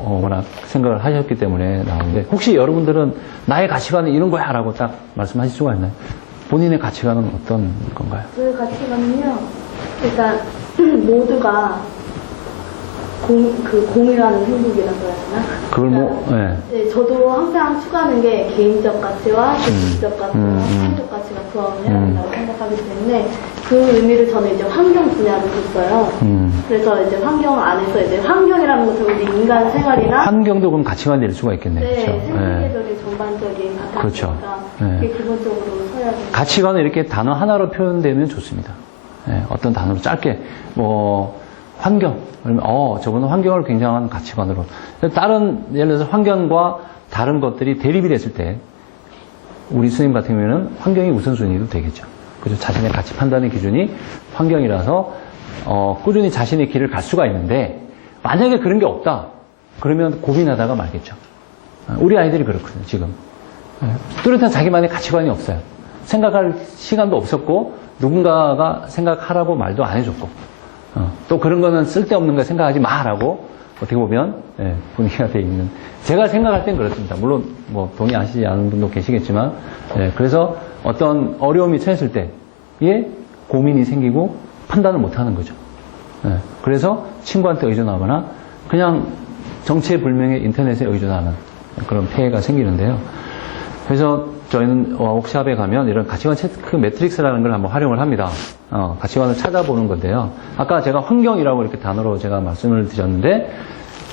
워낙 생각을 하셨기 때문에 나오는데 혹시 여러분들은 나의 가치관은 이런 거야 라고 딱 말씀하실 수가 있나요? 본인의 가치관은 어떤 건가요? 저의 가치관은요, 일단 모두가 공유하는 행복이라고 해야 되나? 그걸 네, 저도 항상 추구하는 게 개인적 가치와 공식적 가치와 사회적 가치가 부합을 해야 된다고 생각하기 때문에 그 의미를 저는 이제 환경 분야로 줬어요. 그래서 이제 환경 안에서 이제 환경이라는 것은 우리 인간 생활이나 환경도 그럼 가치관이 될 수가 있겠네요. 네, 그렇죠? 생태계적인 전반적인 바탕이니까 그렇죠. 그게 기본적으로 서야 돼요. 가치관은 이렇게 단어 하나로 표현되면 좋습니다. 어떤 단어로 짧게 환경. 그러면 저거는 환경을 굉장한 가치관으로. 다른 예를 들어서 환경과 다른 것들이 대립이 됐을 때 우리 스님 같은 경우에는 환경이 우선순위도 되겠죠. 그죠? 자신의 가치 판단의 기준이 환경이라서 꾸준히 자신의 길을 갈 수가 있는데 만약에 그런 게 없다. 그러면 고민하다가 말겠죠. 우리 아이들이 그렇거든요. 지금 뚜렷한 자기만의 가치관이 없어요. 생각할 시간도 없었고 누군가가 생각하라고 말도 안 해줬고 또 그런 거는 쓸데없는 거 생각하지 마라고 어떻게 보면 분위기가 돼 있는. 제가 생각할 땐 그렇습니다. 물론 뭐 동의하시지 않은 분도 계시겠지만 그래서 어떤 어려움이 처했을 때에 고민이 생기고 판단을 못하는 거죠. 그래서 친구한테 의존하거나 그냥 정체불명의 인터넷에 의존하는 그런 폐해가 생기는데요. 그래서 저희는 워크숍에 가면 이런 가치관 체크 매트릭스라는 걸 한번 활용을 합니다. 가치관을 찾아보는 건데요. 아까 제가 환경이라고 이렇게 단어로 제가 말씀을 드렸는데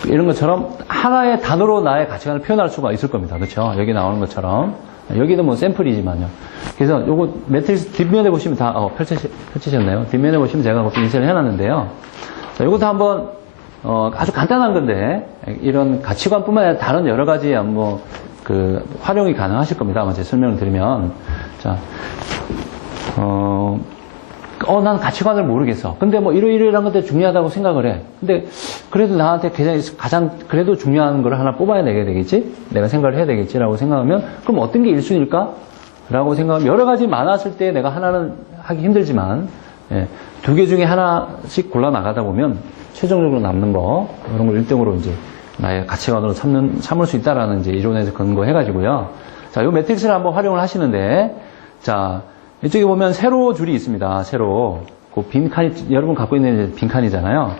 이런 것처럼 하나의 단어로 나의 가치관을 표현할 수가 있을 겁니다. 그렇죠? 여기 나오는 것처럼. 여기는 뭐 샘플이지만요. 그래서 요거 매트릭스 뒷면에 보시면 다 펼치셨나요? 뒷면에 보시면 제가 그렇게 인쇄를 해놨는데요. 자, 요것도 한번 아주 간단한 건데 이런 가치관뿐만 아니라 다른 여러 가지 활용이 가능하실 겁니다. 아마 제 설명을 드리면. 자, 난 가치관을 모르겠어. 근데 뭐 이러이러한 것들 중요하다고 생각을 해. 근데 그래도 나한테 가장 그래도 중요한 걸 하나 뽑아내야 되겠지? 내가 생각을 해야 되겠지라고 생각하면 그럼 어떤 게 1순위일까? 라고 생각하면 여러 가지 많았을 때 내가 하나는 하기 힘들지만 두 개 중에 하나씩 골라 나가다 보면 최종적으로 남는 거 이런 걸 1등으로 이제 나의 가치관으로 삼을 수 있다라는 이제 이론에서 근거해가지고요. 자, 요 매트릭스를 한번 활용을 하시는데, 자, 이쪽에 보면 세로 줄이 있습니다. 세로. 그 빈칸이, 여러분 갖고 있는 빈칸이잖아요.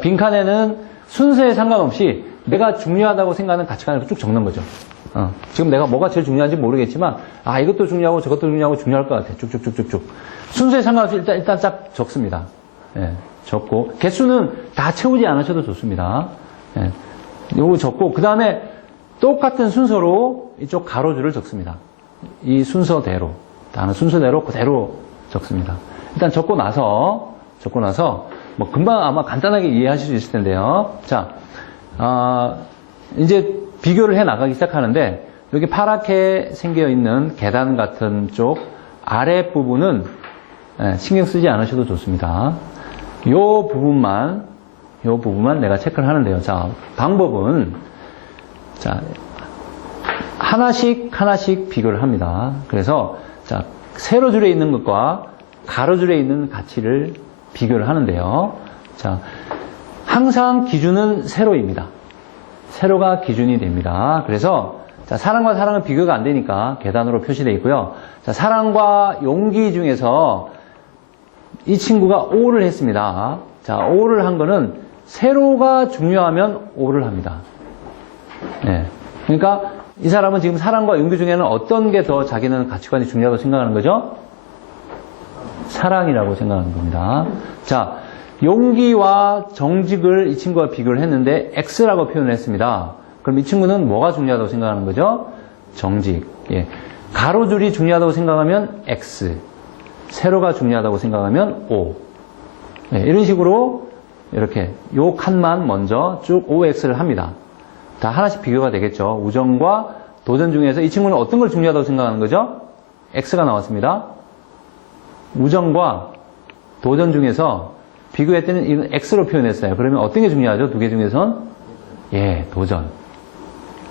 빈칸에는 순서에 상관없이 내가 중요하다고 생각하는 가치관을 쭉 적는 거죠. 지금 내가 뭐가 제일 중요한지 모르겠지만, 이것도 중요하고 저것도 중요하고 중요할 것 같아. 쭉쭉쭉쭉쭉. 순서에 상관없이 일단 쫙 적습니다. 예, 적고, 개수는 다 채우지 않으셔도 좋습니다. 예, 요거 적고, 그 다음에 똑같은 순서로 이쪽 가로줄을 적습니다. 이 순서대로, 다른 순서대로 그대로 적습니다. 일단 적고 나서, 뭐 금방 아마 간단하게 이해하실 수 있을 텐데요. 자, 이제 비교를 해 나가기 시작하는데, 여기 파랗게 생겨 있는 계단 같은 쪽 아랫부분은 신경 쓰지 않으셔도 좋습니다. 요 부분만 내가 체크를 하는데요. 자, 방법은, 자, 하나씩 비교를 합니다. 그래서, 자, 세로줄에 있는 것과 가로줄에 있는 가치를 비교를 하는데요. 자, 항상 기준은 세로입니다. 세로가 기준이 됩니다. 그래서, 자, 사랑과 사랑은 비교가 안 되니까 계단으로 표시되어 있고요. 자, 사랑과 용기 중에서 이 친구가 5를 했습니다. 자, 5를 한 거는 세로가 중요하면 5를 합니다. 네. 그러니까 이 사람은 지금 사랑과 용기 중에는 어떤 게 더 자기는 가치관이 중요하다고 생각하는 거죠? 사랑이라고 생각하는 겁니다. 자, 용기와 정직을 이 친구와 비교를 했는데 X라고 표현을 했습니다. 그럼 이 친구는 뭐가 중요하다고 생각하는 거죠? 정직. 예. 가로줄이 중요하다고 생각하면 X. 세로가 중요하다고 생각하면 O. 예, 이런 식으로 이렇게 요 칸만 먼저 쭉 OX를 합니다. 다 하나씩 비교가 되겠죠. 우정과 도전 중에서 이 친구는 어떤 걸 중요하다고 생각하는 거죠? X가 나왔습니다. 우정과 도전 중에서 비교했더니 이건 X로 표현했어요. 그러면 어떤 게 중요하죠? 두 개 중에선? 예, 도전.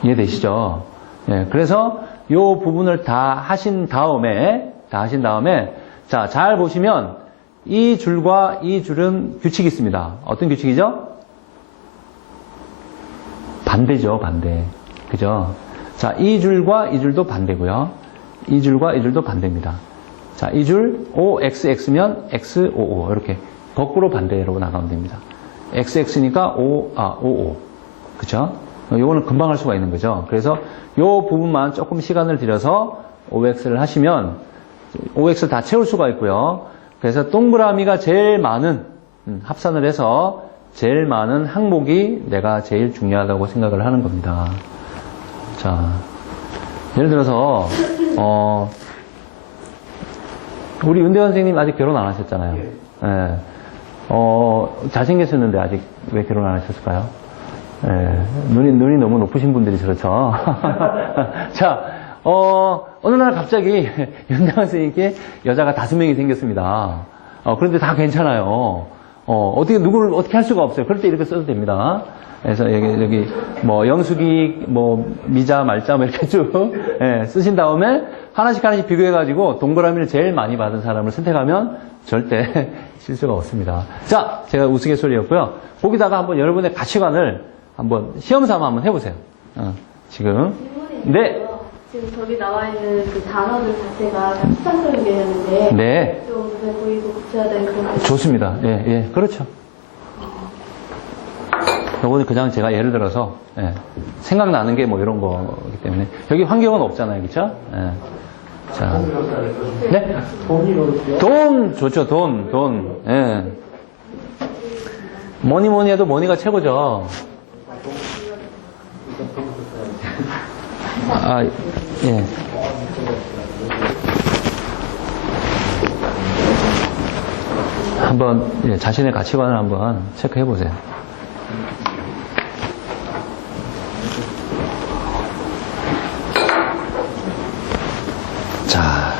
이해되시죠? 예, 그래서 요 부분을 다 하신 다음에, 자, 잘 보시면 이 줄과 이 줄은 규칙이 있습니다. 어떤 규칙이죠? 반대죠, 반대. 그죠? 자, 이 줄과 이 줄도 반대고요. 이 줄과 이 줄도 반대입니다. 자, 이 줄 OXX면 XOO 이렇게 거꾸로 반대로 나가면 됩니다. XX니까 OO. 그죠? 요거는 금방 할 수가 있는 거죠. 그래서 요 부분만 조금 시간을 들여서 OX를 하시면 OX를 다 채울 수가 있고요. 그래서 동그라미가 제일 많은 합산을 해서 제일 많은 항목이 내가 제일 중요하다고 생각을 하는 겁니다. 자, 예를 들어서 우리 윤대원 선생님 아직 결혼 안 하셨잖아요. 예. 잘생겼었는데 아직 왜 결혼 안 하셨을까요? 예. 눈이 너무 높으신 분들이 그렇죠. 자, 어느 날 갑자기 윤대원 선생님께 여자가 5명이 생겼습니다. 그런데 다 괜찮아요. 누구를 어떻게 할 수가 없어요. 그럴 때 이렇게 써도 됩니다. 그래서 여기 뭐 영숙이 뭐 미자 말자 뭐 이렇게 쭉 쓰신 다음에 하나씩 비교해가지고 동그라미를 제일 많이 받은 사람을 선택하면 절대 실수가 없습니다. 자, 제가 우스갯소리였고요. 거기다가 한번 여러분의 가치관을 한번 시험 삼아 한번 해보세요. 지금. 네. 지금 저기 나와 있는 그 단어들 자체가 다 추상적인 개념인데 네. 좀 눈에 보이고 구체화된 그런 게 좋습니다. 예, 그렇죠. 요거는 그냥 제가 예를 들어서 생각나는 게 뭐 이런 거기 때문에 여기 환경은 없잖아요, 그렇죠? 예. 자, 네? 돈 좋죠, 돈. 예. 뭐니 해도 머니가 최고죠. 예. 한번 자신의 가치관을 한번 체크해 보세요. 자.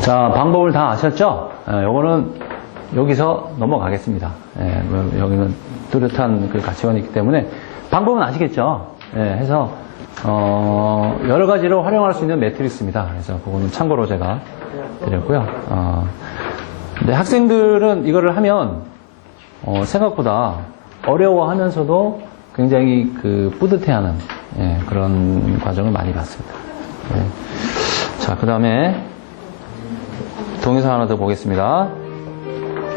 자, 방법을 다 아셨죠? 요거는 여기서 넘어가겠습니다. 예, 여기는 뚜렷한 그 가치관이 있기 때문에 방법은 아시겠죠? 예, 해서 여러 가지로 활용할 수 있는 매트릭스입니다. 그래서 그거는 참고로 제가 드렸고요. 근데 학생들은 이거를 하면 생각보다 어려워하면서도 굉장히 그 뿌듯해하는 그런 과정을 많이 봤습니다. 예. 자, 그 다음에 동영상 하나 더 보겠습니다.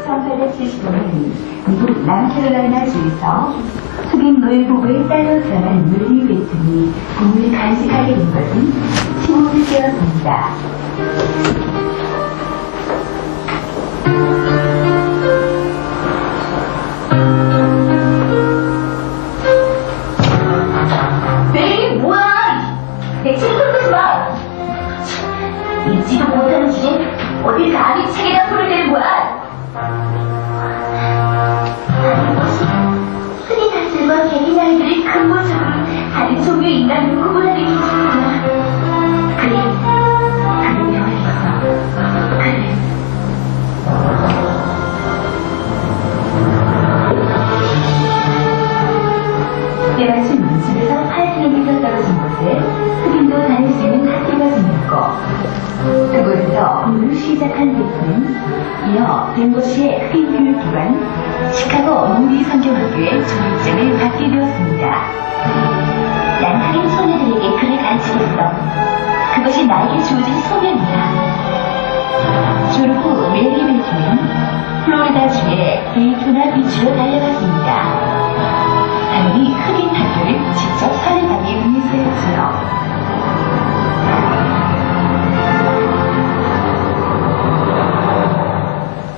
1875년 미국 남캐롤라이나 주에서 흑인 노예부부에 딸로 태어난 메리 베튼이 곰을 간직하게 된 것은 15세기였습니다. 메리 뭐야? 내 책 긁지 마! 읽지도 못하는 주제 어딜 감히 책에다 손을 대는 거야? 다른 것이 흔히 단들과 개인 아이들을 근본적으로 다른 종류의 인간으로 구분하게 기준이구나. 그래 배워야겠어. 그래. 때마침 집에서 8km 떨어진 곳에 흑인도 다닐 수 있는 학교가 생겼고 그곳에서 공부를 시작한 베트는 이어 덴버시의 흑인 교육기관 시카고 모리 선교학교의 졸업증을 받게 되었습니다. 난 흑인 소녀들에게 글을 가르치겠어. 그것이 나에게 주어진 소명이야. 졸업 후 메리 베트는 플로리다주의 데이토나 비치로 달려갔습니다. 당연히 흑인 학교를 직접 사례하기 위해서였지요.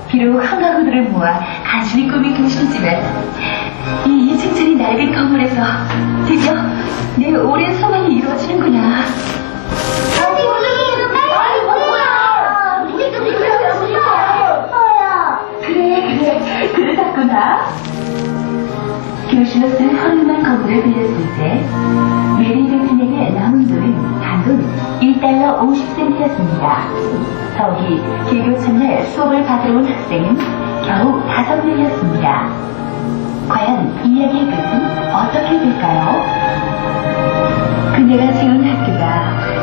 비록 한가구들을 모아 간신히 꾸미고 싶지만 이 2층짜리 낡은 건물에서 드디어 내 오랜 소망이 이루어지는구나. 아니 뭐야? 우리도 그러고 싶어요. 그래 그러셨구나. 교실로 쓴 허름한 건물을 빌렸을 때 메리 베튼에게 남은 돈은 단돈 $1 50센트였습니다. 더욱이 개교 첫날 수업을 받으러 온 학생은 겨우 5명이었습니다. 과연 이야기의 끝은 어떻게 될까요? 그녀가 세운 학교가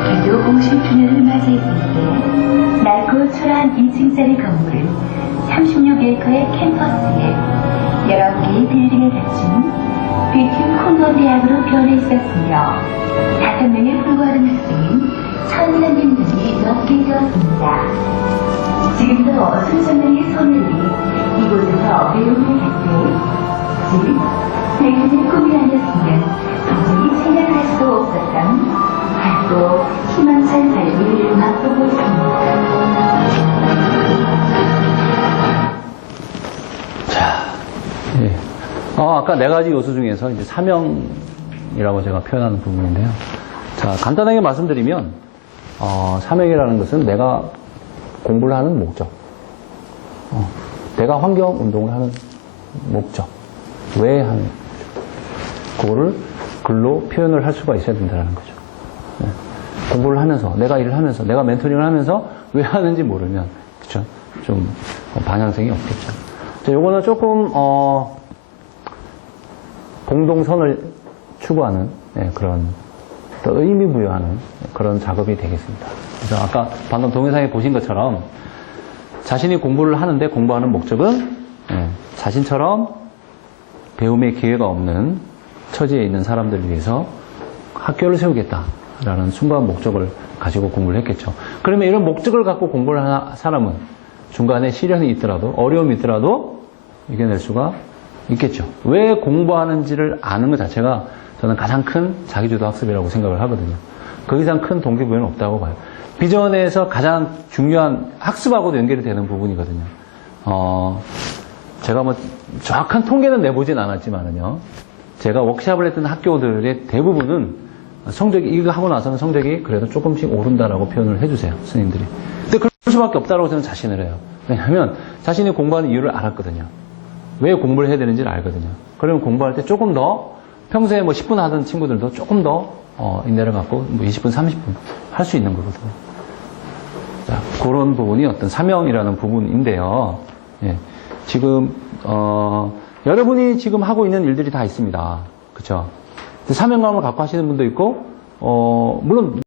개교 50주년을 맞이했을 때 낡고 초라한 2층짜리 건물은 36 에이커의 캠퍼스에 19개의 빌딩을 갖춘 베튼 콘원 대학으로 변해 있었으며 5명에 불과하는 학생은 1,300명이 넘게 되었습니다. 지금도 수천 명의 소녀들이 이곳에서 배움을 했대. 즉, 베튼의 꿈이 아니었으면 도저히 생각할 수도 없었던 밝고 희망찬 삶을 맛보고 있습니다. 예. 아까 4가지 요소 중에서 이제 사명이라고 제가 표현하는 부분인데요. 자, 간단하게 말씀드리면, 사명이라는 것은 내가 공부를 하는 목적, 내가 환경 운동을 하는 목적, 왜 하는 목적, 그거를 글로 표현을 할 수가 있어야 된다는 거죠. 예. 공부를 하면서, 내가 일을 하면서, 내가 멘토링을 하면서 왜 하는지 모르면, 그쵸? 좀 방향성이 없겠죠. 자, 요거는 조금, 공동선을 추구하는, 그런, 또 의미 부여하는 그런 작업이 되겠습니다. 그래서 아까 방금 동영상에 보신 것처럼 자신이 공부를 하는데 공부하는 목적은 자신처럼 배움의 기회가 없는 처지에 있는 사람들을 위해서 학교를 세우겠다라는 순수한 목적을 가지고 공부를 했겠죠. 그러면 이런 목적을 갖고 공부를 하는 사람은 중간에 시련이 있더라도 어려움이 있더라도 이겨낼 수가 있겠죠. 왜 공부하는지를 아는 것 자체가 저는 가장 큰 자기주도 학습이라고 생각을 하거든요. 그 이상 큰 동기부여는 없다고 봐요. 비전에서 가장 중요한 학습하고도 연결이 되는 부분이거든요. 제가 뭐 정확한 통계는 내보진 않았지만은요. 제가 워크샵을 했던 학교들의 대부분은 성적이 이거 하고 나서는 성적이 그래도 조금씩 오른다라고 표현을 해주세요. 스님들이. 근데 그럴 수밖에 없다고 저는 자신을 해요. 왜냐하면 자신이 공부하는 이유를 알았거든요. 왜 공부를 해야 되는지를 알거든요. 그러면 공부할 때 조금 더 평소에 뭐 10분 하던 친구들도 조금 더 인내를 갖고 뭐 20분, 30분 할 수 있는 거거든요. 자, 그런 부분이 어떤 사명이라는 부분인데요. 예. 지금 여러분이 지금 하고 있는 일들이 다 있습니다. 그렇죠? 사명감을 갖고 하시는 분도 있고 물론